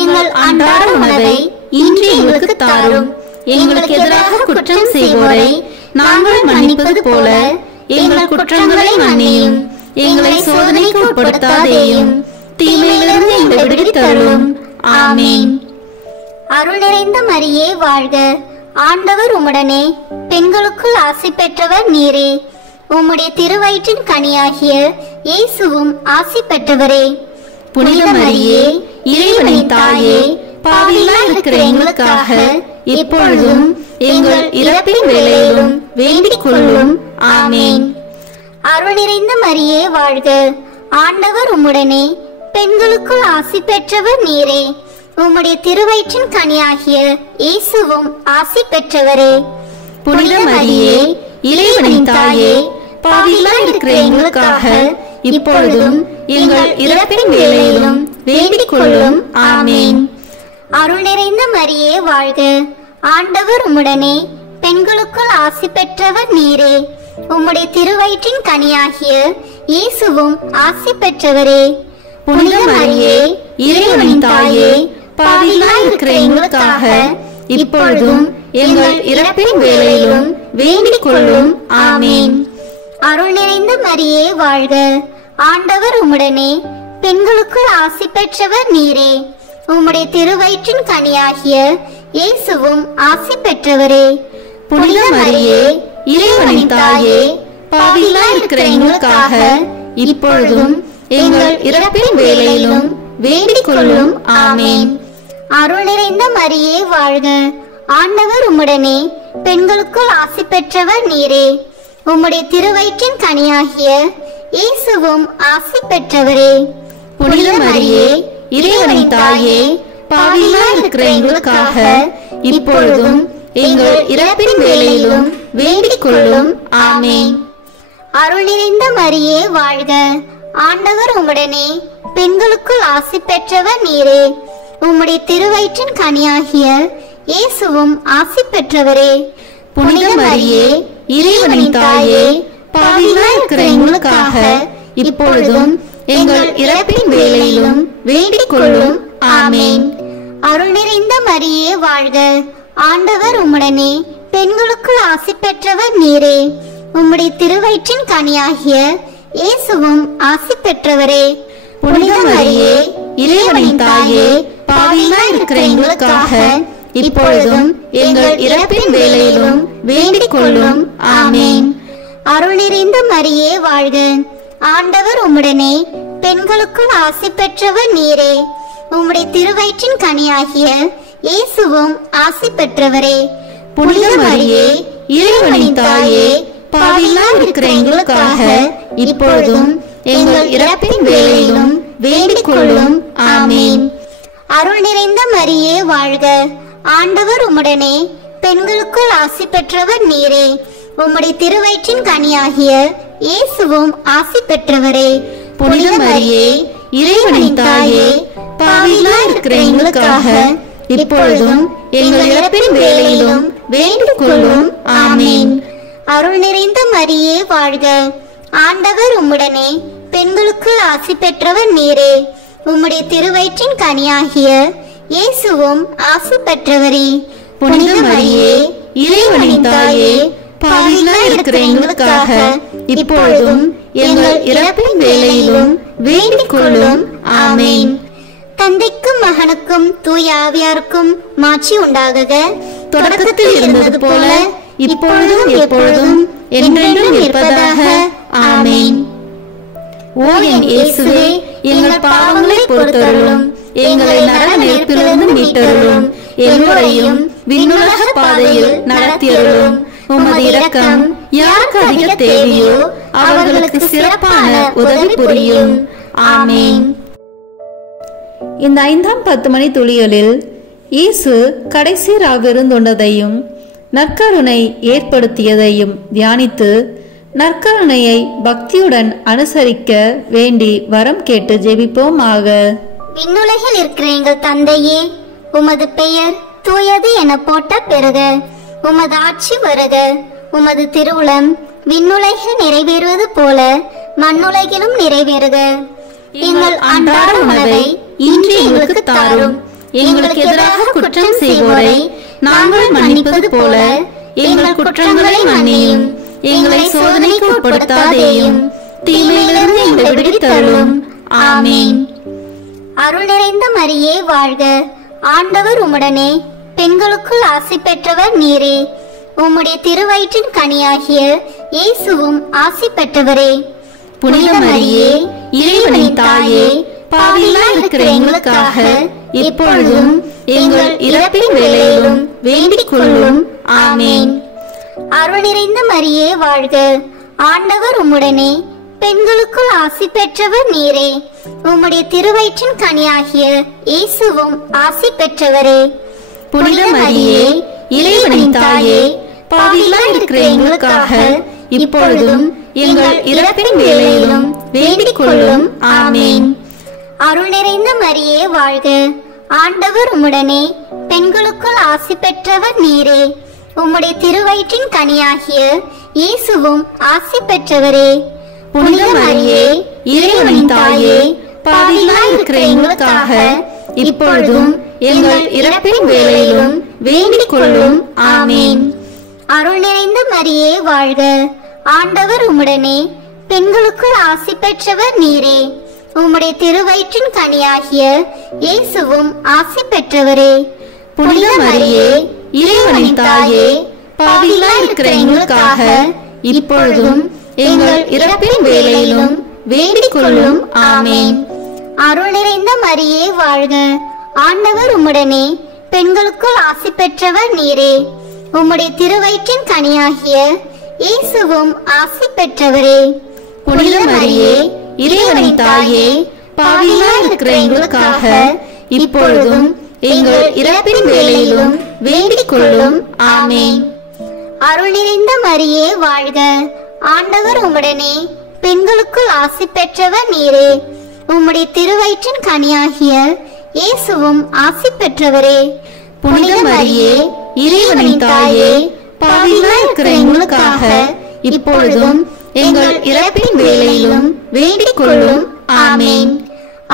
எங்கள் அன்றாட உணவை இன்று எங்களுக்கு தாரும். எங்களுக்கு எதிராக குற்றம் செய்வோரை நாங்கள் மன்னிப்பது போல எங்கள் குற்றங்களை மன்னியும். எங்களை சோதனைக்கு உட்படுத்தாதேயும், தீமையிலிருந்து எங்களை விடுவித்தருளும். ஆமேன். அருள் நிறைந்த மரியே வாழ்க. ஆண்டவர் உம்முடனே, பெண்களுக்குள் ஆசி பெற்றவர் நீரே. உம்முடைய திருவயிற்றின் கனியாகிய இயேசுவும் ஆசி பெற்றவரே. புனித மரியே, இறைவனின் தாயே, பாவிகளாய் இருக்கிற எங்களுக்காக இப்பொழுதும் எங்கள் இறப்பின் வேளையிலும் வேண்டிக் கொள்ளும். ஆமேன். அருள் நிறைந்த மரியே வாழ்க. ஆண்டவர் உம்முடனே, பெண்களுக்குள் ஆசி பெற்றவர் நீரே. உம்முடைய திருவயிற்றின் கனியாகிய இயேசுவும் ஆசி பெற்றவரே. புனித மரியே, இறைவனின் தாயே, பாவிகளாய் இருக்கிற எங்களுக்காக இப்பொழுதும் எங்கள் இறப்பின் வேளையிலும் வேண்டிக் கொள்ளும். ஆமேன். அருள் நிறைந்த மரியே வாழ்க. ஆண்டவர் உம்முடனே, பெண்களுக்குள் ஆசி பெற்றவர் நீரே. உம்முடைய திருவயிற்றின் கனியாகிய இயேசுவும் ஆசி பெற்றவரே. புனித மரியே, இறைவனின் தாயே, பாவிகளாய் இருக்கிற எங்களுக்காக இப்பொழுதும் எங்கள் இறப்பின் வேளையிலும் வேண்டிக் கொள்ளும். ஆமேன். அருள் நிறைந்த மரியே வாழ்க. ஆண்டவர் உம்முடனே, பெண்களுக்குள் ஆசி பெற்றவர் நீரே. உம்முடைய திருவயிற்றின் கனியாகிய இயேசுவும் ஆசி பெற்றவரே. புனித மரியே, இறைவனின் தாயே, பாவிகளாய் இருக்கிற எங்களுக்காக இப்பொழுதும் எங்கள் இறப்பின் வேளையிலும் வேண்டிக் கொள்ளும். ஆமேன். அருள் நிறைந்த மரியே வாழ்க. ஆண்டவர் உம்முடனே, பெண்களுக்குள் ஆசி பெற்றவர் நீரே. உம்முடைய திருவயிற்றின் கனியாகிய இயேசுவும் ஆசி பெற்றவரே. புனித மரியே, இறைவனின் தாயே, பாவிகளாய் இருக்கிற எங்களுக்காக இப்பொழுதும் எங்கள் இறப்பின் வேளையிலும் வேண்டிக் கொள்ளும். ஆமேன். அருள் நிறைந்த மரியே வாழ்க. ஆண்டவர் உம்முடனே, பெண்களுக்குள் ஆசி பெற்றவர் நீரே. உம்முடைய திருவயிற்றின் கனியாகிய இயேசுவும் ஆசி பெற்றவரே. புனித மரியே, இறைவனின் தாயே, பாவிகளாய் இருக்கிற எங்களுக்காக இப்பொழுதும் எங்கள் இறப்பின் வேளையிலும் வேண்டிக் கொள்ளும். ஆமேன். அருள் நிறைந்த மரியே வாழ்க. ஆண்டவர் உம்முடனே, பெண்களுக்குள் ஆசி பெற்றவர் நீரே. உம்முடைய திருவயிற்றின் கனியாகிய இயேசுவும் ஆசி பெற்றவரே. புனித மரியே இறைவனின் தாயே, பாவிகளாய் இருக்கிற எங்களுக்காக இப்பொழுதும் எங்கள் இறப்பின் வேளையிலும் வேண்டிக் கொள்ளும். ஆமேன். அருள் நிறைந்த மரியே வாழ்க. ஆண்டவர் உம்முடனே, பெண்களுக்குள் ஆசி பெற்றவர் நீரே. உம்முடைய திருவயிற்றின் கனியாகிய இயேசுவும் ஆசி பெற்றவரே. புனித மரியே இறைவனின் தாயே, பாவிகளாய் இருக்கிற எங்களுக்காக இப்பொழுதும் எங்கள் இறப்பின் வேளையிலும் வேண்டிக் கொள்ளும். ஆமேன். அருள் நிறைந்த மரியே வாழ்க. ஆண்டவர் உம்முடனே, பெண்களுக்குள் ஆசி பெற்றவர் நீரே. உம்முடைய திருவயிற்றின் கனியாகிய இயேசுவும் ஆசி பெற்றவரே. புனித மரியே இறைவனின் தாயே, பாவிகளாய் இருக்கிற எங்களுக்காக இப்பொழுதும் எங்கள் இறப்பின் வேளையிலும் வேண்டிக் கொள்ளும். ஆமேன். அருள் நிறைந்த மரியே வாழ்க. ஆண்டவர் உம்முடனே, பெண்களுக்குள் ஆசி பெற்றவர் நீரே. உம்முடைய திருவயிற்றின் கனியாகிய இயேசுவும் ஆசி பெற்றவரே. புனித மரியே இறைவனின் தாயே, பாவிகளாய் இருக்கிற எங்களுக்காக இப்பொழுதும் எங்கள் இறப்பின் வேளையிலும் வேண்டிக் கொள்ளும். ஆமேன். தந்தைக்கும் மகனுக்கும் தூய ஆவியாருக்கும் மாட்சி உண்டாகுக. தொடக்கத்தில் இருந்தது போல இப்பொழுதும் எப்பொழுதும் என்றென்றும் இருப்பதாக. ஆமேன். ஓ என் இயேசுவே, எங்கள் பாவங்களை பொறுத்தருளும், எங்களை நரக நெருப்பிலிருந்து மீட்டருளும், எல்லோரையும் விண்ணுலக பாதையில் நடத்தியருளும். உமது இரக்கம் யாருக்கு அதிக தேவையோ அவர்களுக்கு சிறப்பான உதவி புரியும். ஆமேன். இந்த 5ஆம் 10 மணி துளிகளில் இயேசு கடைசி ராக இருந்துள்ளதையும் நற்கருணை ஏற்படுத்தியதையும் தியானித்து நற்கருணையை பக்தியுடன் அனுசரிக்க வேண்டி வரம் கேட்டு ஜெபிப்போமாக. விண்ணுலகில் இருக்கிற எங்கள் தந்தையே, உமது பெயர் தூயது என போட்ட பெறுக. உமது ஆட்சி வருக. உமது திருவுளம் விண்ணுலகில் நிறைவேறுவது போல மண்ணுலகிலும் நிறைவேறுக. எங்கள் அன்றாட உணவை இன்று எங்களுக்கு தாரும். எங்களுக்கு எதிராக குற்றம் செய்வோரை நாங்கள் மன்னிப்பது போல எங்கள் குற்றங்களை மன்னியும். எங்களை சோதனைக்கு உட்படுத்தாதேயும், தீமையிலிருந்து எங்களை விடுவித்தருளும். ஆமேன். அருள் நிறைந்த மரியே வாழ்க. ஆண்டவர் உம்முடனே, பெண்களுக்குள் ஆசி பெற்றவர் நீரே. உம்முடைய திருவயிற்றின் கனியாகிய இயேசுவும் ஆசி பெற்றவரே. புனித மரியே இறைவனின் தாயே, பாவிகளாய் இருக்கிற எங்களுக்காக இப்பொழுதும் எங்கள் இறப்பின் வேளையிலும் வேண்டிக் கொள்ளும். ஆமேன். அருள் நிறைந்த மரியே வாழ்க. ஆண்டவர் உம்முடனே, பெண்களுக்குள் ஆசி பெற்றவர் நீரே. உம்முடைய திருவயிற்றின் கனியாகிய இயேசுவும் ஆசி பெற்றவரே. புனித மரியே இறைவனின் தாயே, பாவிகளாய் இருக்கிற எங்களுக்காக இப்பொழுதும் எங்கள் இறப்பின் வேளையிலும் வேண்டிக் கொள்ளும். ஆமேன். அருள் நிறைந்த மரியே வாழ்க. ஆண்டவர் உம்முடனே, பெண்களுக்குள் ஆசி பெற்றவர் நீரே. உம்முடைய திருவயிற்றின் கனியாகிய இயேசுவும் ஆசி பெற்றவரே. புனித மரியே இறைவனின் தாயே, பாவிகளாய் இருக்கிற எங்களுக்காக இப்பொழுதும் எங்கள் இறப்பின் வேளையிலும் வேண்டிக் கொள்ளும். ஆமேன். அருள் நிறைந்த மரியே வாழ்க. ஆண்டவர் உம்முடனே, பெண்களுக்குள் ஆசி பெற்றவர் நீரே. உம்முடைய திருவயிற்றின் கனியாகிய இயேசுவும் ஆசி பெற்றவரே. புனித மரியே இறைவனின் தாயே, பாவிகளாய் இருக்கிற எங்களுக்காக இப்பொழுதும் எங்கள் இறப்பின் வேளையிலும் வேண்டிக் கொள்ளும். ஆமேன். அருள் நிறைந்த மரியே வாழ்க. ஆண்டவர் உம்முடனே, பெண்களுக்குள் ஆசி பெற்றவர் நீரே. உம்முடைய திருவயிற்றின் கனியாகிய இயேசுவும் ஆசி பெற்றவரே. புனித மரியே இறைவனின் தாயே, பாவிகளாய் இருக்கிற எங்களுக்காக இப்பொழுதும் எங்கள் இறப்பின் வேளையிலும் வேண்டிக் கொள்ளும். ஆமேன். அருள் நிறைந்த மரியே வாழ்க. ஆண்டவர் உம்முடனே, பெண்களுக்குள் ஆசி பெற்றவர் நீரே. உம்முடைய திருவயிற்றின் கனியாகிய இயேசுவும் ஆசி பெற்றவரே. புனித மரியே இறைவனின் தாயே, பாவிகளாய் இருக்கிற எங்களுக்காக இப்பொழுதும் எங்கள் இறப்பின் வேளையிலும் வேண்டிக் கொள்ளும். ஆமேன்.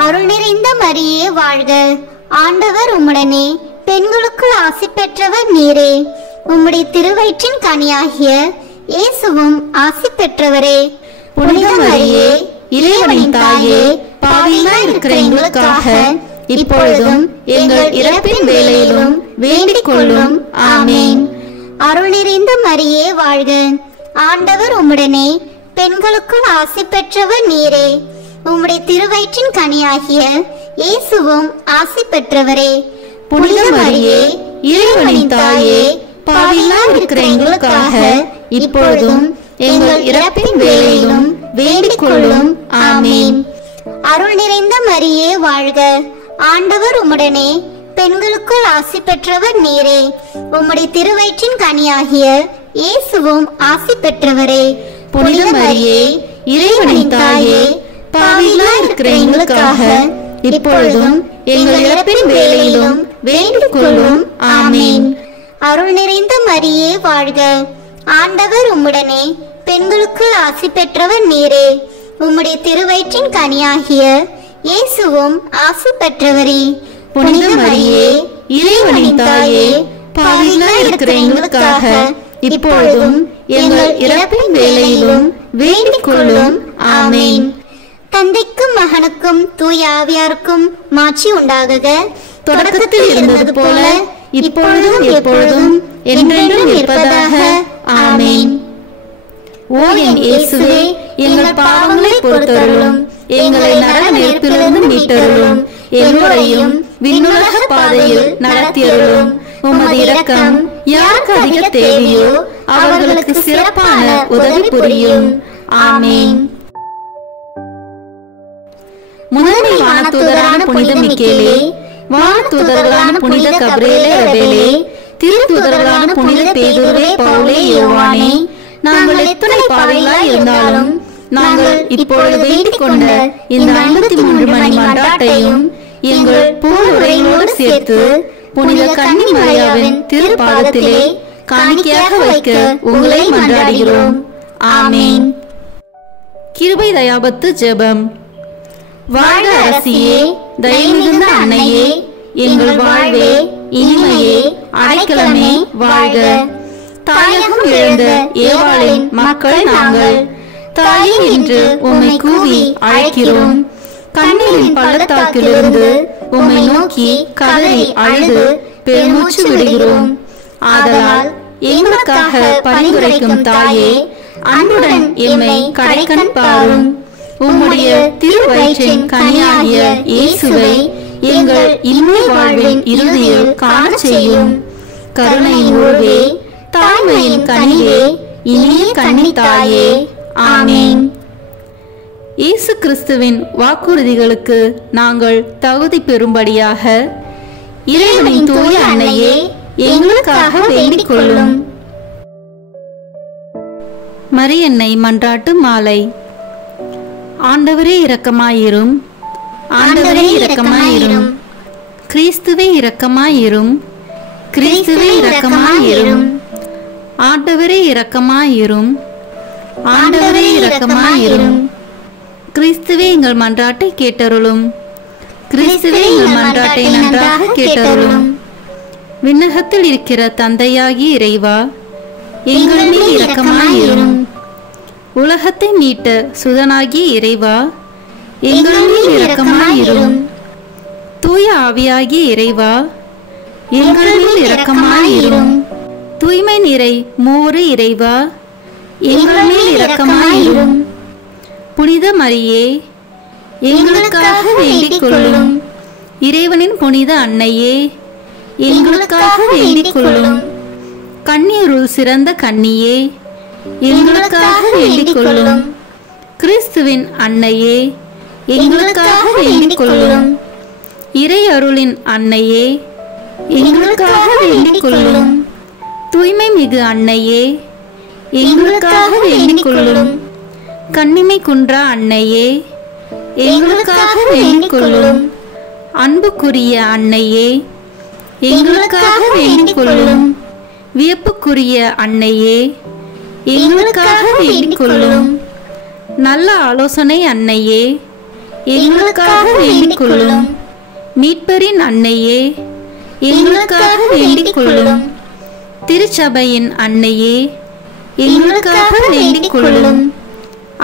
அருள் நிறைந்த மரியே வாழ்க. ஆண்டவர் உம்முடனே, பெண்களுக்குள் ஆசி பெற்றவர் நீரே. உம்முடைய திருவயிற்றின் கனியாகிய இயேசுவும் ஆசி பெற்றவரே. புனித மரியே இறைவனின் தாயே, பாவிகளாய் இருக்கிற எங்களுக்காக இப்பொழுதும் எங்கள் இறப்பின் வேளையிலும் வேண்டிக் கொள்ளும். ஆமேன். அருள் நிறைந்த மரியே வாழ்க. ஆண்டவர் உம்முடனே, பெண்களுக்குள் ஆசி பெற்றவர் நீரே. உம்முடைய திருவயிற்றின் கனியாகிய இயேசுவும் ஆசி பெற்றவரே. புனித மரியே, இறைவனின் தாயே, பாவிகளாய் இருக்கிற எங்களுக்காக இப்பொழுதும் எங்கள் இறப்பின் வேளையிலும் வேண்டிக் கொள்ளும். ஆமேன். அருள் நிறைந்த மரியே வாழ்க. ஆண்டவர் உம்முடனே, பெண்களுக்குள் ஆசி பெற்றவர் நீரே. உம்முடைய திருவயிற்றின் கனியாகிய இயேசுவும் ஆசி பெற்றவரே. புனித மரியே, இறைவனின் தாயே, பாவிகளாய் இருக்கிற எங்களுக்காக இப்பொழுதும் எங்கள் இறப்பின் வேளையிலும் வேண்டிக் கொள்ளும். ஆமேன். அருள் நிறைந்த மரியே வாழ்க. ஆண்டவர் உம்முடனே, பெண்களுக்குள் ஆசி பெற்றவர் நீரே. உம்முடைய திருவயிற்றின் கனியாகிய இயேசுவும் ஆசி பெற்றவரே. புனித மரியே, இறைவனின் தாயே, பாவிகளாய் இருக்கிற எங்களுக்காக இப்பொழுதும் எங்கள் இறப்பின் வேளையிலும் வேண்டிக் கொள்ளும். ஆமேன். தந்தைக்கும் மகனுக்கும் தூய ஆவியாருக்கும் மாட்சி உண்டாகுக. தொடக்கத்தில் இருந்தது போல இப்பொழுதும் எப்பொழுதும் என்றென்றும் இருப்பதாக. ஆமேன். ஓ என் இயேசுவே, எங்கள் பாவங்களை பொறுத்தருளும், எங்களை நரக நெருப்பிலிருந்து மீட்டருளும், எல்லோரையும் விண்ணுலக பாதையில் நடத்தியருளும். உமது இரக்கம் யாருக்கு அதிக தேவையோ அவர்களுக்கு சிறப்பான உதவி புரியும். ஆமேன். முதன்மை வானதூதரான புனித மிக்கேலே, வானதூதர்களான புனித கபிரியேலே ரபேலே, திருத்தூதர்களான புனித பேதுருவே, பவுலே, யோவானே, நாங்கள் எத்தனை பாவிகளாய் இருந்தாலும் நாங்கள் இப்பொழுது வேண்டிக் கொண்ட இந்த 53 மணி மன்றாட்டையும் எங்கள் பூவுரைகளோடு சேர்த்து புனித கன்னி மரியாவின் திருப்பாதத்திலே காணிக்கையாக வைக்க உங்களை மன்றாடுகிறோம். ஆமேன். கிருபை தயாபத்து ஜெபம். வாழ்க அரசியே, தயை மிகுந்த அன்னையே, எங்கள் வாழ்வே, இனிமையே, அடைக்கலமே வாழ்க. தாயகம் இழந்த ஏவாளின் மக்கள் நாங்கள், தாயே என்று உம்மை கூவி அழைக்கிறோம். கண்ணீரின் பள்ளத்தாக்கிலிருந்து உம்மை நோக்கி கதறி அழுது பெருமூச்சு விடுகிறோம். ஆதலால் எங்களுக்காக பரிந்துரைக்கும் தாயே, அன்புடன் எம்மை கடைக்கண் பாரும். உம்முடைய திருவயிற்றின் கனியாகிய இயேசுவை எங்கள் இன்மை வாழ்வின் இறுதியில் காண செய்யும். கருணையின் உருவே, தாய்மையின் கனியே, இனிய கன்னி தாயே. ஆமேன். இயேசு கிறிஸ்துவின் வாக்குறுதிகளுக்கு நாங்கள் தகுதி பெறும்படியாக இறைவனின் தூய அன்னையே, எங்களுக்காக வேண்டிக் கொள்ளும். மரியன்னை மன்றாட்டு மாலை. ஆண்டவரே இரக்கமாயிரும், ஆண்டவரே இரக்கமாயிரும், கிறிஸ்துவே இரக்கமாயிரும், கிறிஸ்துவே இரக்கமாயிரும், ஆண்டவரே இரக்கமாயிரும், ஆண்டவரே இரக்கமாயிரும். கிறிஸ்துவே எங்கள் மன்றாட்டை கேட்டருளும், கிறிஸ்துவே எங்கள் மன்றாட்டை நன்றாக கேட்டருளும். விண்ணகத்தில் இருக்கிற தந்தையாகி இறைவா, எங்கள் மேல் இரக்கமாயிரும். உலகத்தை மீட்ட சுதனாகி இறைவா, எங்கள் மேல் இரக்கமாயிரும். தூய ஆவியாகி இறைவா, எங்கள் மேல் இரக்கமாயிரும். தூய்மை நிறை மூவரு இறைவா, எங்கள் மேல் இரக்கமாயிரும். புனித மரியே, எங்களுக்காக வேண்டிக் கொள்ளும். இறைவனின் புனித அன்னையே, எங்களுக்காக வேண்டிக் கொள்ளும். கன்னியருள் சிறந்த கன்னியே, எங்களுக்காக வேண்டிக் கொள்ளும். கிறிஸ்துவின் அன்னையே, எங்களுக்காக வேண்டிக் கொள்ளும். இறை அருளின் அன்னையே, எங்களுக்காக வேண்டிக் கொள்ளும். தூய்மை மிகு அன்னையே, எங்களுக்காக வேண்டிக் கொள்ளும். கன்னிமை குன்றா அன்னையே, எங்களுக்காக வேண்டிக் கொள்ளும். அன்புக்குரிய அன்னையே, எங்களுக்காக வேண்டிக் கொள்ளும். வியப்புக்குரிய அன்னையே, எங்களுக்காக வேண்டிக் கொள்ளும். நல்ல ஆலோசனை அன்னையே, எங்களுக்காக வேண்டிக் கொள்ளும். மீட்பரின் அன்னையே, எங்களுக்காக வேண்டிக் கொள்ளும். திருச்சபையின் அன்னையே, எங்களுக்காக வேண்டிக் கொள்ளும்.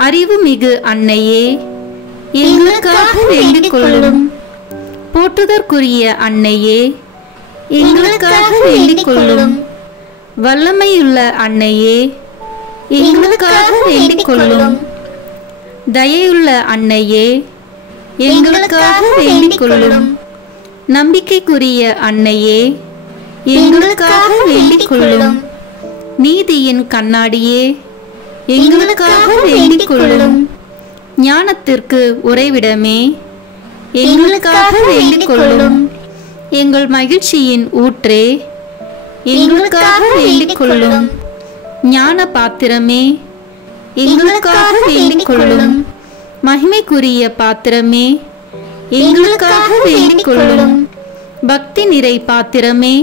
அறிவு மிகு அன்னையே, எங்களுக்காக வேண்டிக் கொள்ளும். போற்றுதற்குரிய அன்னையே, எங்களுக்காக வேண்டிக் கொள்ளும். வல்லமையுள்ள அன்னையே, எங்களுக்காக வேண்டிக் கொள்ளும். தயையுள்ள அன்னையே, எங்களுக்காக வேண்டிக் கொள்ளும். நம்பிக்கைக்குரிய அன்னையே, எங்களுக்காக வேண்டிக் கொள்ளும். நீதியின் கண்ணாடியே, எங்களுக்காக வேண்டிக் கொள்ளும். ஞானத்திற்கு உறைவிடமே, எங்களுக்காக வேண்டிக் கொள்ளும். எங்கள் மகிழ்ச்சியின் ஊற்றே, எங்களுக்காக வேண்டிக் கொள்ளும். ஞான பாத்திரமே, எங்களுக்காக வேண்டிக் கொள்ளும். மகிமைக்குரிய பாத்திரமே, எங்களுக்காக வேண்டிக் கொள்ளும். பக்தி நிறை பாத்திரமே,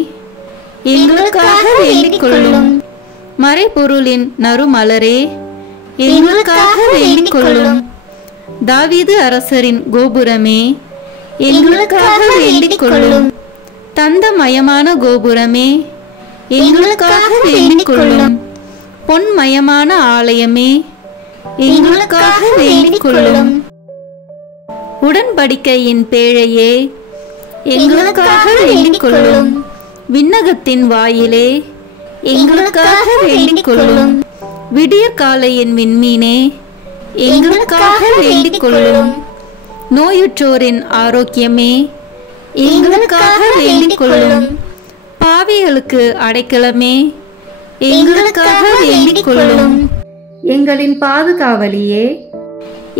எங்களுக்காக வேண்டிக் கொள்ளும். மறைபொருளின் நறுமலரே, எங்களுக்காக வேண்டிக் கொள்ளும். தாவீது அரசரின் கோபுரமே, எங்களுக்காக வேண்டிக் கொள்ளும். தந்தமயமான கோபுரமே, எங்களுக்காக வேண்டிக் கொள்ளும். பொன்மயமான ஆலயமே, எங்களுக்காக வேண்டிக் கொள்ளும். உடன்படிக்கையின் பேழையே, எங்களுக்காக வேண்டிக் கொள்ளும். விண்ணகத்தின் வாயிலே, எங்களுக்காக வேண்டிக் கொள்ளும். விடியற்காலையின் விண்மீனே, எங்களுக்காக வேண்டிக் கொள்ளும். நோயுற்றோரின் ஆரோக்கியமே, எங்களுக்காக வேண்டிக் கொள்ளும். பாவிகளுக்கு அடைக்கலமே, எங்களுக்காக வேண்டிக் கொள்ளும். எங்களின் பாதுகாவலியே,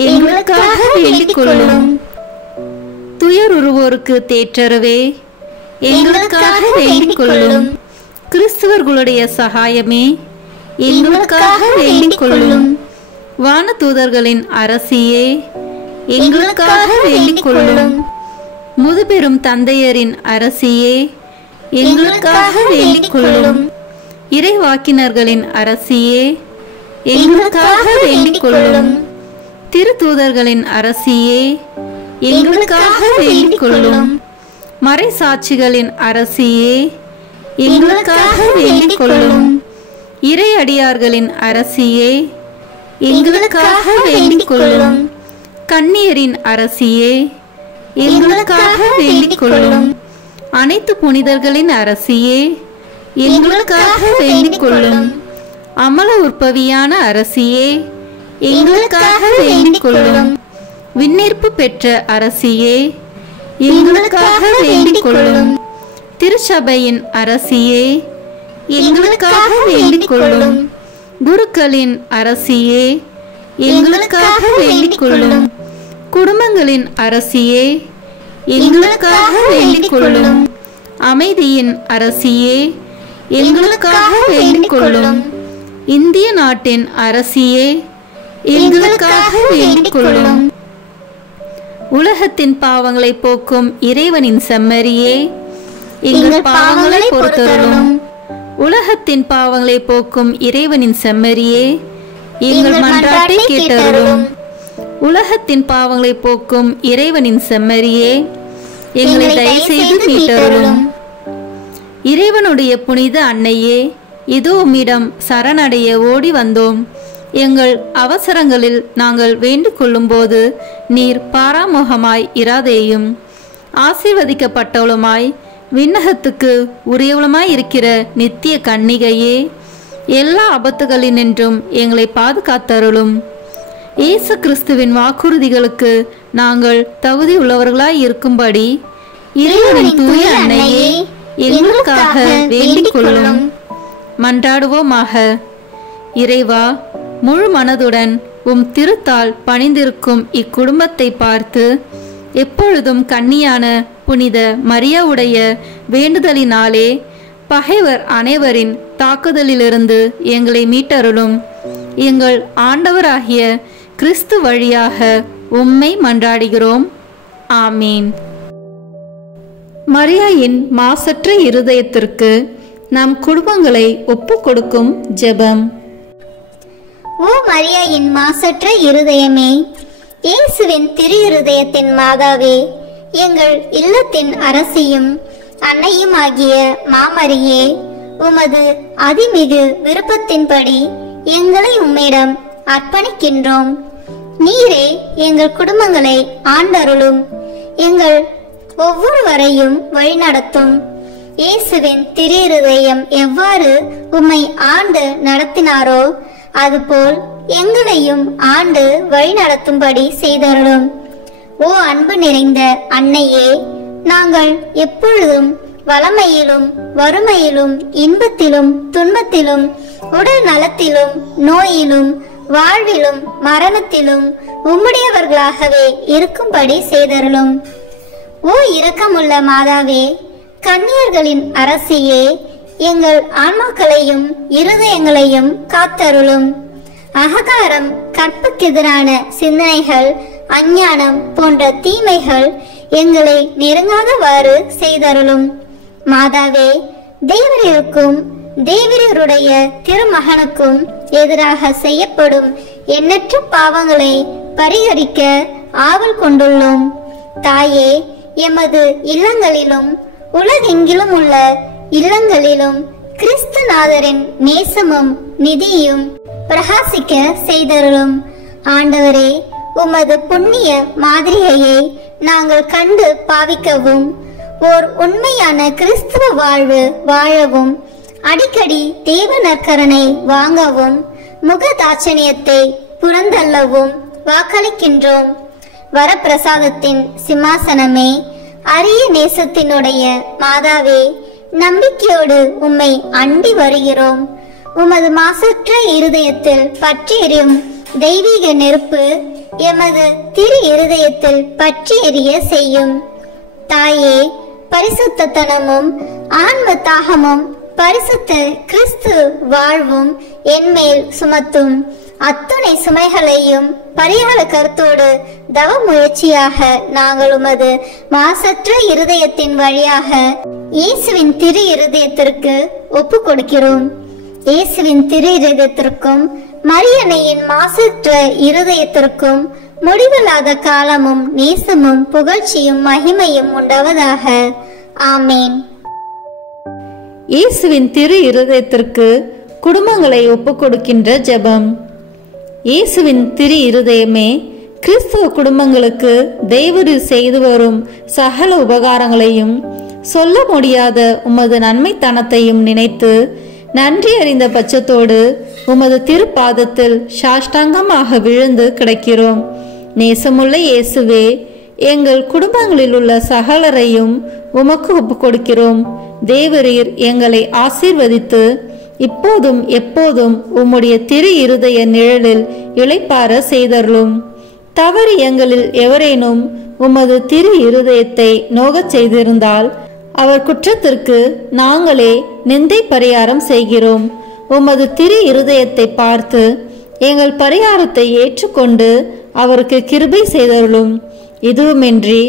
எங்களுக்காக வேண்டிக் கொள்ளும். துயருருவோருக்கு தேற்றரவே, எங்களுக்காக வேண்டிக் கொள்ளும். கிறிஸ்துவர்களுடைய சகாயமே, எங்களுக்காக வேண்டிக் கொள்ளும். வானதூதர்களின் அரசியே, எங்களுக்காக வேண்டிக் கொள்ளும். முதுபெரும் தந்தையரின் அரசியே, எங்களுக்காக வேண்டிக் கொள்ளும். இறைவாக்கினர்களின் அரசியே, எங்களுக்காக வேண்டிக் கொள்ளும். திருத்தூதர்களின் அரசியே, எங்களுக்காக வேண்டிக் கொள்ளும். மறைசாட்சிகளின் அரசியே, எங்களுக்காக வேண்டிக் கொள்ளும். இறையடியார்களின் அரசியே, எங்களுக்காக வேண்டிக் கொள்ளும். கன்னியரின் அரசியே, எங்களுக்காக வேண்டிக் கொள்ளும். அனைத்து புனிதர்களின் அரசியே, எங்களுக்காக வேண்டிக் கொள்ளும். அமல உற்பவியான அரசியே, எங்களுக்காக வேண்டிக் கொள்ளும். விண்ணேற்பு பெற்ற அரசியே, எங்களுக்காக வேண்டிக் கொள்ளும். திருச்சபையின் அரசியே, எங்களுக்காக வேண்டிக் கொள்ளும். குருக்களின் அரசியே, எங்களுக்காக வேண்டிக் கொள்ளும். குடும்பங்களின் அரசியே, எங்களுக்காக வேண்டிக் கொள்ளும். அமைதியின் அரசியே, எங்களுக்காக வேண்டிக் கொள்ளும். இந்திய நாட்டின் அரசியே, எங்களுக்காக வேண்டிக் கொள்ளும். உலகத்தின் பாவங்களை போக்கும் இறைவனின் செம்மறியே, எங்கள் பாவங்களை பொறுத்தருளும். உலகத்தின் பாவங்களை போக்கும் இறைவனின் செம்மறியே, எங்கள் மன்றாட்டை கேட்டருளும். உலகத்தின் பாவங்களை போக்கும் இறைவனின் செம்மறியே, எங்களை தயவு செய்து மீட்டருளும். இறைவனுடைய புனித அன்னையே, இதோ உம்மிடம் சரணடைய ஓடி வந்தோம். எங்கள் அவசரங்களில் நாங்கள் வேண்டிக் கொள்ளும் போது நீர் பாராமுகமாய் இராதேயும். ஆசீர்வதிக்கப்பட்டவளுமாய் விண்ணகத்துக்கு உரியவளுமாய் இருக்கிற நித்திய கன்னிகையே, எல்லா ஆபத்துகளினின்றும் எங்களை பாதுகாத்தருளும். இயேசு கிறிஸ்துவின் வாக்குறுதிகளுக்கு நாங்கள் தகுதி உள்ளவர்களாய் இருக்கும்படி இறைவனின் தூய அன்னையே, எங்களுக்காக வேண்டிக் கொள்ளும். மன்றாடுவோமாக. இறைவா, முழு மனதுடன் உம் திருத்தால் பணிந்திருக்கும் இக்குடும்பத்தை பார்த்து எப்பொழுதும் கன்னியான புனித மரியாவுடைய வேண்டுதலினாலே பகைவர் அனைவரின் தாக்குதலிலிருந்து எங்களை மீட்டருளும். எங்கள் ஆண்டவராகிய கிறிஸ்து வழியாக உம்மை மன்றாடுகிறோம். ஆமீன். மரியாயின் மாசற்ற இருதயத்திற்கு நம் குடும்பங்களை ஒப்புக் கொடுக்கும் ஜெபம். ஓ மரியாயின் மாசற்ற இருதயமே, இயேசுவின் திரு இருதயத்தின் மாதாவே, எங்கள் இல்லத்தின் அரசியும் அன்னையும் ஆகிய மாமரியே, உமது அதிமிகு விருப்பத்தின்படி எங்களை உம்மிடம் அர்ப்பணிக்கின்றோம். நீரே எங்கள் குடும்பங்களை ஆண்டருளும். எங்கள் ஒவ்வொருவரையும் வழிநடத்தும். இயேசுவின் திரு இருதயம் எவ்வாறு உம்மை ஆண்டு நடத்தினாரோ அதுபோல் எங்களையும் ஆண்டு வழிநடத்தும்படி செய்தருளும். ஓ அன்பு நிறைந்த அன்னையே, நாங்கள் எப்பொழுதும் வளமையிலும் வறுமையிலும் இன்பத்திலும் துன்பத்திலும் உடல் நலத்திலும் நோயிலும் வாழ்விலும் மரணத்திலும் உம்முடையவர்களாகவே இருக்கும்படி செய்தருளும். ஓ இரக்கமுள்ள மாதாவே, கன்னியர்களின் அரசியே, எங்கள் ஆன்மாக்களையும் இருதயங்களையும் காத்தருளும். அகங்காரம், கற்புக்கெதிரான சிந்தனைகள், அஞ்ஞானம் போன்ற தீமைகள் எங்களை நெருங்காதவாறு செய்தருளும். மாதாவே, தேவரருக்கும் தேவரருடைய திருமகனுக்கும் எதிராக செய்யப்படும் எண்ணற்ற பாவங்களை பரிகரிக்க ஆவல் கொண்டுள்ளோம். தாயே, எமது இல்லங்களிலும் உலகெங்கிலும் உள்ள இல்லங்களிலும் கிறிஸ்துநாதரின் நேசமும் நிதியும் பிரகாசிக்க செய்தருளும். ஆண்டவரே, உமது புண்ணிய மாதிரியை நாங்கள் கண்டு பாவிக்கவும், ஓர் உண்மையான கிறிஸ்துவ வாழ்வு வாழவும், அடிக்கடி தேவ நற்கரனை வாங்கவும், முகதாட்சணியத்தை புறந்தள்ளவும் வாக்களிக்கின்றோம். வரப்பிரசாதத்தின் சிம்மாசனமே, அரிய நேசத்தினுடைய மாதாவே, நம்பிக்கையோடு உம்மை அண்டி வருகிறோம். உமது மாசற்ற இருதயத்தில் பற்றி எரியும் தெய்வீக நெருப்பு எமது திரு இருதயத்தில் பற்றி எரிய செய்யும். தாயே, பரிசுத்தனமும் ஆன்ம தாகமும் பரிசுத்த கிறிஸ்து வாழ்வும் என்மேல் சுமத்தும். அத்துணை சுமைகளையும் பரிகார கருத்தோடு தவ முயற்சியாக நாங்கள் உமது மாசற்ற இருதயத்தின் வழியாக இயேசுவின் திரு இருதயத்திற்கு ஒப்பு கொடுக்கிறோம். இயேசுவின் திரு இருதயத்திற்கும் மரியன்னையின் மாசற்ற இருதயத்திற்கும் முடிவில்லாத காலமும் நேசமும் புகழ்ச்சியும் மகிமையும் உண்டாவதாக. ஆமேன். இயேசுவின் திரு இருதயத்திற்கு குடும்பங்களை ஒப்புக் கொடுக்கின்ற ஜெபம். இயேசுவின் திரு இருதயமே, கிறிஸ்துவ குடும்பங்களுக்கு தேவரீர் செய்து வரும் சகல உபகாரங்களையும் சொல்ல முடியாத உமது நன்மைத்தனத்தையும் நினைத்து நன்றி அறிந்த பட்சத்தோடு உமது திருப்பாதத்தில் சாஷ்டாங்கமாக விழுந்து கிடக்கிறோம். நேசமுள்ள இயேசுவே, எங்கள் குடும்பங்களில் உள்ள சகலரையும் உமக்கு ஒப்புக் கொடுக்கிறோம். தேவரீர் எங்களை ஆசீர்வதித்து இப்போதும் எப்போதும் உம்முடைய திரு இருதய நிழலில் இளைப்பார செய்தருளும். தவறு எங்களில் எவரேனும் உமது திரு இருதயத்தை நோகச் செய்திருந்தால் அவர் குற்றத்திற்கு நாங்களே நிந்தை பரிகாரம் செய்கிறோம். உமது திரு இருதயத்தை பார்த்து எங்கள் பரிகாரத்தை ஏற்றுக்கொண்டு அவருக்கு கிருபை செய்தருளும். இதுவுமின்றி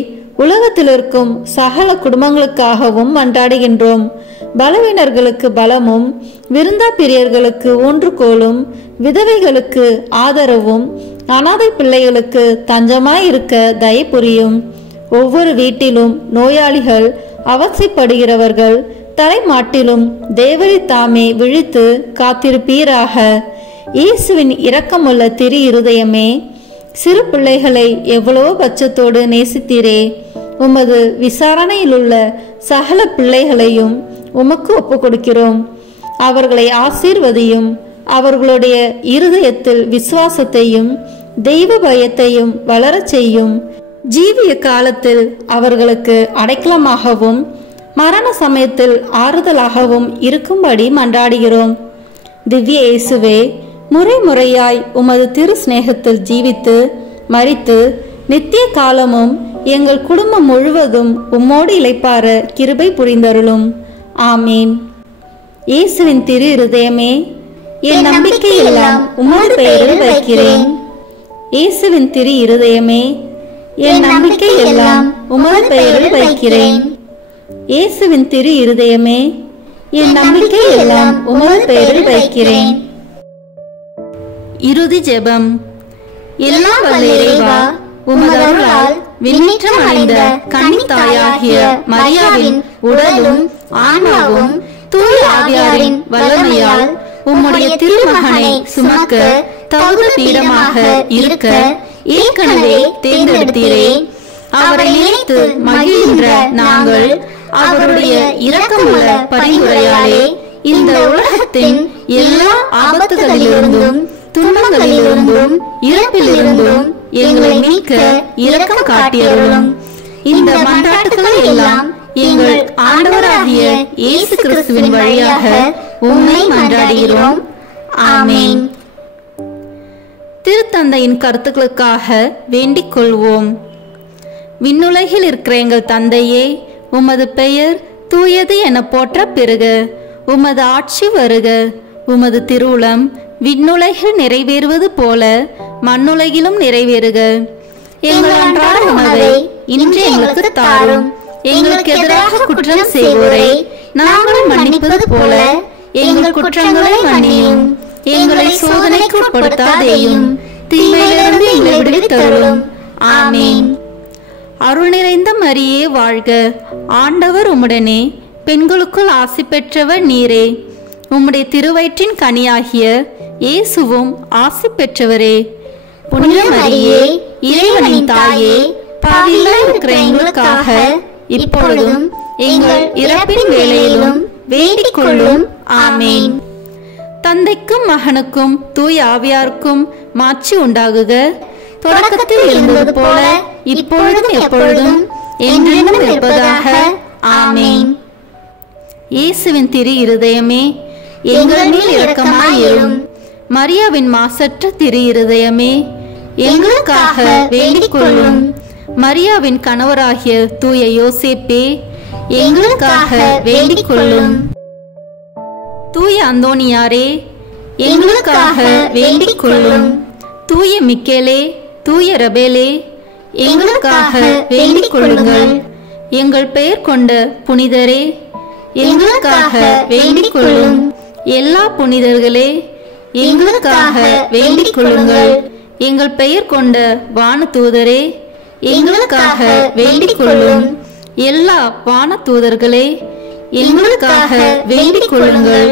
உலகத்தில் இருக்கும் சகல குடும்பங்களுக்காகவும் மன்றாடுகின்றோம். பலவீனர்களுக்கு பலமும், விருந்தா பிரியர்களுக்கு ஊன்றுகோலும், விதவைகளுக்கு ஆதரவும், அனாதை பிள்ளைகளுக்கு தஞ்சமாயிருக்க தயை புரியும். ஒவ்வொரு வீட்டிலும் நோயாளிகள், அவசைப்படுகிறவர்கள் தலைமாட்டிலும் தேவரி தாமே விழித்து காத்திருப்பீராக. இயேசுவின் இரக்கமுள்ள திரு இருதயமே, சிறு பிள்ளைகளை எவ்வளவோ பட்சத்தோடு நேசித்தீரே. உமது விசாரணையில் உள்ள சகல பிள்ளைகளையும் உமக்கு ஒப்புக் கொடுக்கிறோம். அவர்களை ஆசீர்வதியும். அவர்களுடைய இருதயத்தில் விசுவாசத்தையும் தெய்வ பயத்தையும் வளரச் செய்யும். ஜீவிய காலத்தில் அவர்களுக்கு அடைக்கலமாகவும் மரண சமயத்தில் ஆறுதலாகவும் இருக்கும்படி மன்றாடுகிறோம். திவ்ய இயேசுவே, முறை முறையாய் உமது திரு சிநேகத்தில் ஜீவித்து மரித்து நித்திய காலமும் எங்கள் குடும்பம் முழுவதும் உம்மோடு இளைப்பார கிருபை புரிந்தருளும். ஆமீன். இயேசுவின் திரு இருதயமே, என் நம்பிக்கை எல்லாம் உமது பெயரில் வைக்கிறேன். இயேசுவின் திரு இருதயமே, என் நம்பிக்கை எல்லாம் உமது பெயரில் வைக்கிறேன். இயேசுவின் திரு இருதயமே, என் நம்பிக்கை எல்லாம் உமது பெயரில் வைக்கிறேன். இறுதி ஜெபம். எல்லாம் வல்ல இறைவா, உமது அருளால் விண்ணேற்றம் அடைந்த கன்னித்தாயாகிய மரியாவின் உடலும் ஆன்மாவும் தூய ஆவியாரின் வல்லமையால் உம்முடைய திருமகனை சுமக்க தகுந்த பீடமாக இருக்க ஏற்கனவே தேர்ந்தெடுத்தீரே. அவரை நினைத்து மகிழ்கின்ற நாங்கள் அவருடைய இரக்கமுள்ள பரிந்துரையாலே இந்த உலகத்தின் எல்லா ஆபத்துகளிலிருந்தும் துன்பங்களிலிருந்தும் இறப்பிலிருந்தும் எங்களை மீட்க இரக்கம் காட்டியருளும். இந்த மன்றாட்டுகளை எல்லாம் எங்கள் ஆண்டவராகிய இயேசு கிறிஸ்துவின் வழியாக உம்மை மன்றாடுகிறோம். ஆமென். திருத்தந்தையின் கருத்துக்களுக்காக வேண்டிக் கொள்வோம். விண்ணுலகில் இருக்கிற எங்கள் தந்தையே, உமது பெயர் தூயது என போற்ற பெறுக. உமது ஆட்சி வருக. உமது திருவுளம் விண்ணுலகில் நிறைவேறுவது போல மண்ணுலகிலும் நிறைவேறுக. எங்கள் அன்றாட உணவை இன்று எங்களுக்கு தாரும். எங்களுக்கு எதிராக குற்றம் செய்வோரை நாங்கள் மன்னிப்பது போல எங்கள் குற்றங்களை மன்னியும். எங்களை சோதனைக்கு உட்படுத்தாதேயும், தீமையிலிருந்து எங்களை விடுவித்தருளும். ஆமென். அருள் நிறைந்த மரியே வாழ்க. ஆண்டவர் உம்முடனே, பெண்களுக்குள் ஆசி பெற்றவர் நீரே. உம்முடைய திருவயிற்றின் கனியாகிய இயேசுவும் ஆசி பெற்றவரே. புனித மரியே, இறைவனின் தாயே, பாவிகளாய் இருக்கிற எங்களுக்காக இப்பொழுதும் எங்கள் இறப்பின் வேளையிலும் வேண்டிக் கொள்ளும். ஆமென். தந்தைக்கும் மகனுக்கும் தூய ஆவியாருக்கும் மாட்சி உண்டாகுக. தொடக்கத்தில் இருந்தது போல இப்பொழுதும் எப்பொழுதும் என்றென்றும் இருப்பதாக. ஆமென். இயேசுவின் திரு இருதயமே, எங்கள் மேல் இரக்கமாயிரும். மரியாவின் மாசற்ற திரு இருதயமே, எங்களுக்காக வேண்டிக் கொள்ளும். மரியாவின் கணவராகிய தூய யோசேப்பே, எங்களுக்காக வேண்டிக் கொள்ளும். தூய அந்தோனியாரே, எங்களுக்காக வேண்டிக் கொள்ளும். தூய மிக்கேலே, தூய ரபேலே, எங்களுக்காக வேண்டிக் கொள்ளுங்கள். எங்கள் பெயர் கொண்ட புனிதரே, எங்களுக்காக வேண்டிக் கொள்ளும். எல்லா புனிதர்களே, எங்களுக்காக வேண்டிக் கொள்ளுங்கள். எங்கள் பெயர் கொண்ட வானதூதரே, எங்களுக்காக வேண்டிக் கொள்ளும். எல்லா வானதூதர்களே, எங்களுக்காக வேண்டிக் கொள்ளுங்கள்.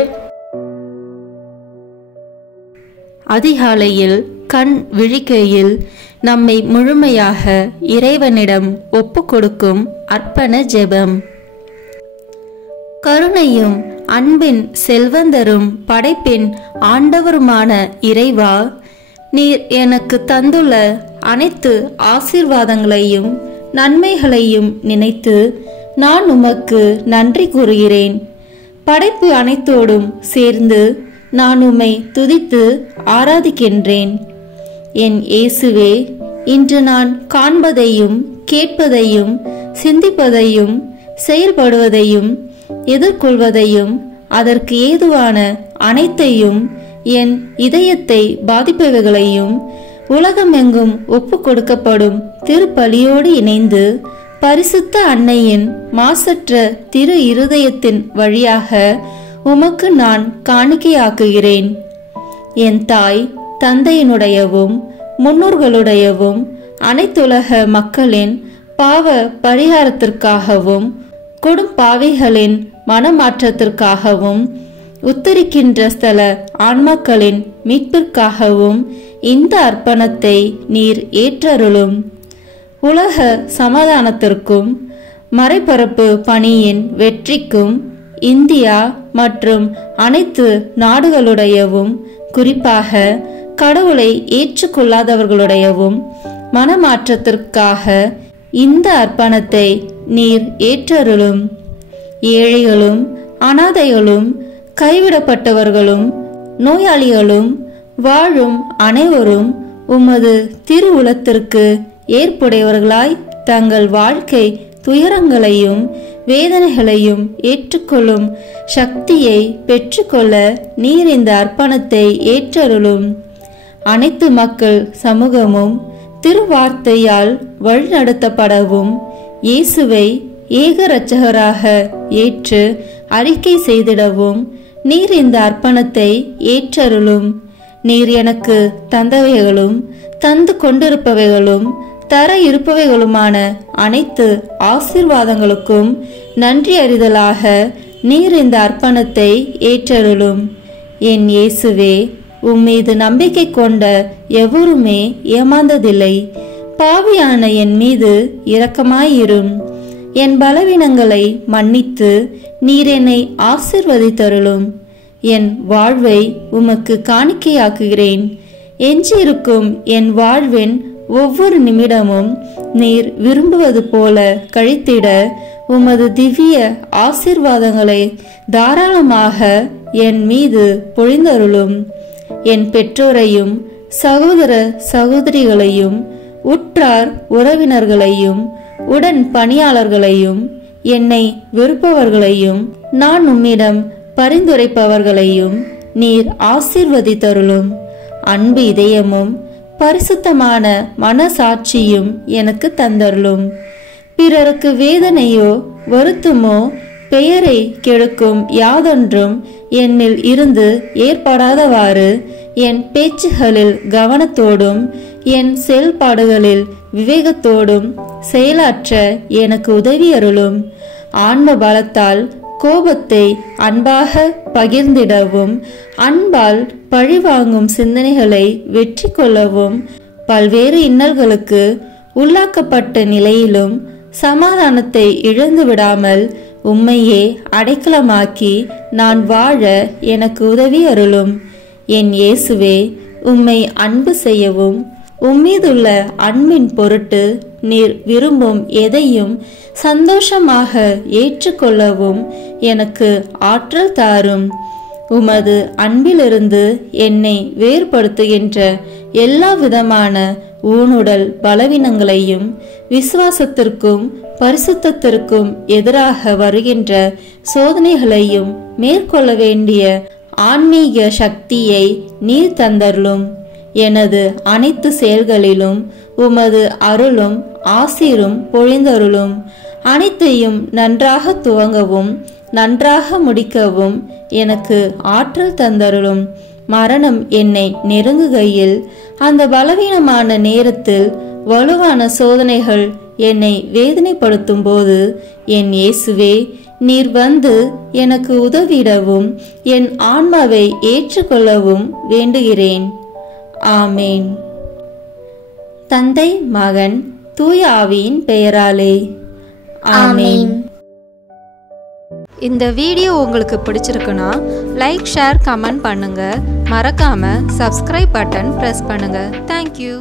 அதிகாலையில் கண் விழிக்கையில் நம்மை முழுமையாக இறைவனிடம் ஒப்பு கொடுக்கும் அர்ப்பண ஜெபம். கருணையும் அன்பின் செல்வந்தரும் படைப்பின் ஆண்டவருமான இறைவா, நீர் எனக்கு தந்துள்ள அனைத்து ஆசீர்வாதங்களையும் நன்மைகளையும் நினைத்து நான் உமக்கு நன்றி கூறுகிறேன். படைப்பு அனைத்தோடும் சேர்ந்து நான் உம்மை துதித்து ஆராதிக்கின்றேன். என் இயேசுவே, இன்று நான் காண்பதையும் கேட்பதையும் சிந்திப்பதையும் செயல்படுவதையும் எதிர்கொள்வதையும் அதற்கு ஏதுவான அனைத்தையும் என் இதயத்தை பாதிப்பவைகளையும் உலகமெங்கும் ஒப்பு கொடுக்கப்படும் திருப்பலியோடு இணைந்து பரிசுத்த அன்னையின் மாசற்ற திரு இருதயத்தின் வழியாக உமக்கு நான் காணிக்கையாக்குகிறேன். என் தாய் தந்தையினுடையவும் முன்னோர்களுடையவும் அனைத்துலக மக்களின் பாவ பரிகாரத்திற்காகவும் கொடும் பாவிகளின் மனமாற்றத்திற்காகவும் உத்தரிக்கின்ற ஸ்தல ஆன்மாக்களின் மீட்பிற்காகவும் இந்த அர்ப்பணத்தை நீர் ஏற்றருளும். உலக சமாதானத்திற்கும் மறைபரப்பு பணியின் வெற்றிக்கும் இந்தியா மற்றும் அனைத்து நாடுகளுடையவும் குறிப்பாக கடவுளை ஏற்றுக்கொள்ளாதவர்களுடையவும் மனமாற்றத்திற்காக இந்த அர்ப்பணத்தை நீர் ஏற்றருளும். ஏழைகளும் அனாதைகளும் கைவிடப்பட்டவர்களும் நோயாளிகளும் வாழும் அனைவரும் உமது திருவுளத்திற்கு ஏற்புடையவர்களாய் தங்கள் வாழ்க்கை துயரங்களையும் வேதனைகளையும் ஏற்றுக்கொள்ளும் சக்தியை பெற்றுக்கொள்ள நீர் இந்த அர்ப்பணத்தை ஏற்றருளும். அனைத்து மக்கள் சமூகமும் திருவார்த்தையால் வழிநடத்தப்படவும் இயேசுவை ஏக இரட்சகராக ஏற்று அறிக்கை செய்திடவும் நீர் இந்த அர்ப்பணத்தை ஏற்றருளும். நீர் எனக்கு தந்தவைகளும் தந்து கொண்டிருப்பவைகளும் தர இருப்பவைகளுமான அனைத்து ஆசீர்வாதங்களுக்கும் நன்றி அறிதலாக நீர் இந்த அர்ப்பணத்தை ஏற்றருளும். என் இயேசுவே, உம்மீது நம்பிக்கை கொண்ட எவருமே ஏமாந்ததில்லை. பாவியான என் மீது இரக்கமாயிரும். என் பலவீனங்களை மன்னித்து நீர் என்னை ஆசிர்வதித்தருளும். என் வாழ்வை உமக்கு காணிக்கையாக்குகிறேன். எஞ்சியிருக்கும் என் வாழ்வின் ஒவ்வொரு நிமிடமும் நீர் விரும்புவது போல கழித்திட உமது திவ்ய ஆசீர்வாதங்களை தாராளமாக என் மீது பொழிந்தருளும். என் பெற்றோரையும் சகோதர சகோதரிகளையும் உற்றார் உறவினர்களையும் உடன் பணியாளர்களையும் என்னை வெறுப்பவர்களையும் நான் உம்மிடம் பரிந்துரைப்பவர்களையும் நீர் ஆசீர்வதித்தருளும். அன்பு இதயமும் பரிசுத்தமான மனசாட்சியும் எனக்கு தந்தருளும். பிறருக்கு வேதனையோ வருத்தமோ பெயரை கெடுக்கும் யாதொன்றும் என்னில் இருந்து ஏற்படாதவாறு என் பேச்சுகளில் கவனத்தோடும் என் செயல்பாடுகளில் விவேகத்தோடும் செயலாற்ற எனக்கு உதவி அருளும். ஆன்ம பலத்தால் கோபத்தை அன்பாக பகிர்ந்திடவும் அன்பால் பழிவாங்கும் சிந்தனைகளை வெற்றி கொள்ளவும் பல்வேறு இன்னல்களுக்கு உள்ளாக்கப்பட்ட நிலையிலும் சமாதானத்தை இழந்து விடாமல் உம்மையே அடைக்கலமாக்கி நான் வாழ எனக்கு உதவி அருளும். என் இயேசுவே, உம்மை அன்பு செய்யவும் உம்மீதுள்ள அன்பின் பொருட்டு நீர் விரும்பும் எதையும் சந்தோஷமாக ஏற்றுக்கொள்ளவும் எனக்கு ஆற்றல் தாரும். உமது அன்பிலிருந்து என்னை வேறுபடுத்துகின்ற எல்லா விதமான ஊனுடல் பலவீனங்களையும் விசுவாசத்திற்கும் பரிசுத்தத்திற்கும் எதிராக வருகின்ற சோதனைகளையும் மேற்கொள்ள வேண்டிய ஆன்மீக சக்தியை நீர் தந்தருளும். எனது அனைத்து செயல்களிலும் உமது அருளும் ஆசீரும் பொழிந்தருளும். அனைத்தையும் நன்றாக துவங்கவும் நன்றாக முடிக்கவும் எனக்கு ஆற்றல் தந்தருளும். மரணம் என்னை நெருங்குகையில் அந்த பலவீனமான நேரத்தில் வலுவான சோதனைகள் என்னை வேதனைப்படுத்தும் போது என் இயேசுவே, நீர் வந்து எனக்கு உதவிடவும் என் ஆன்மாவை ஏற்றுக்கொள்ளவும் வேண்டுகிறேன். ஆமேன். தந்தை, மகன், தூய ஆவியின் பெயராலே ஆமேன். இந்த வீடியோ உங்களுக்கு பிடிச்சிருக்குன்னா லைக், ஷேர், கமெண்ட் பண்ணுங்க. மறக்காம சப்ஸ்கிரைப் பட்டன் பிரஸ் பண்ணுங்க. தேங்க்யூ.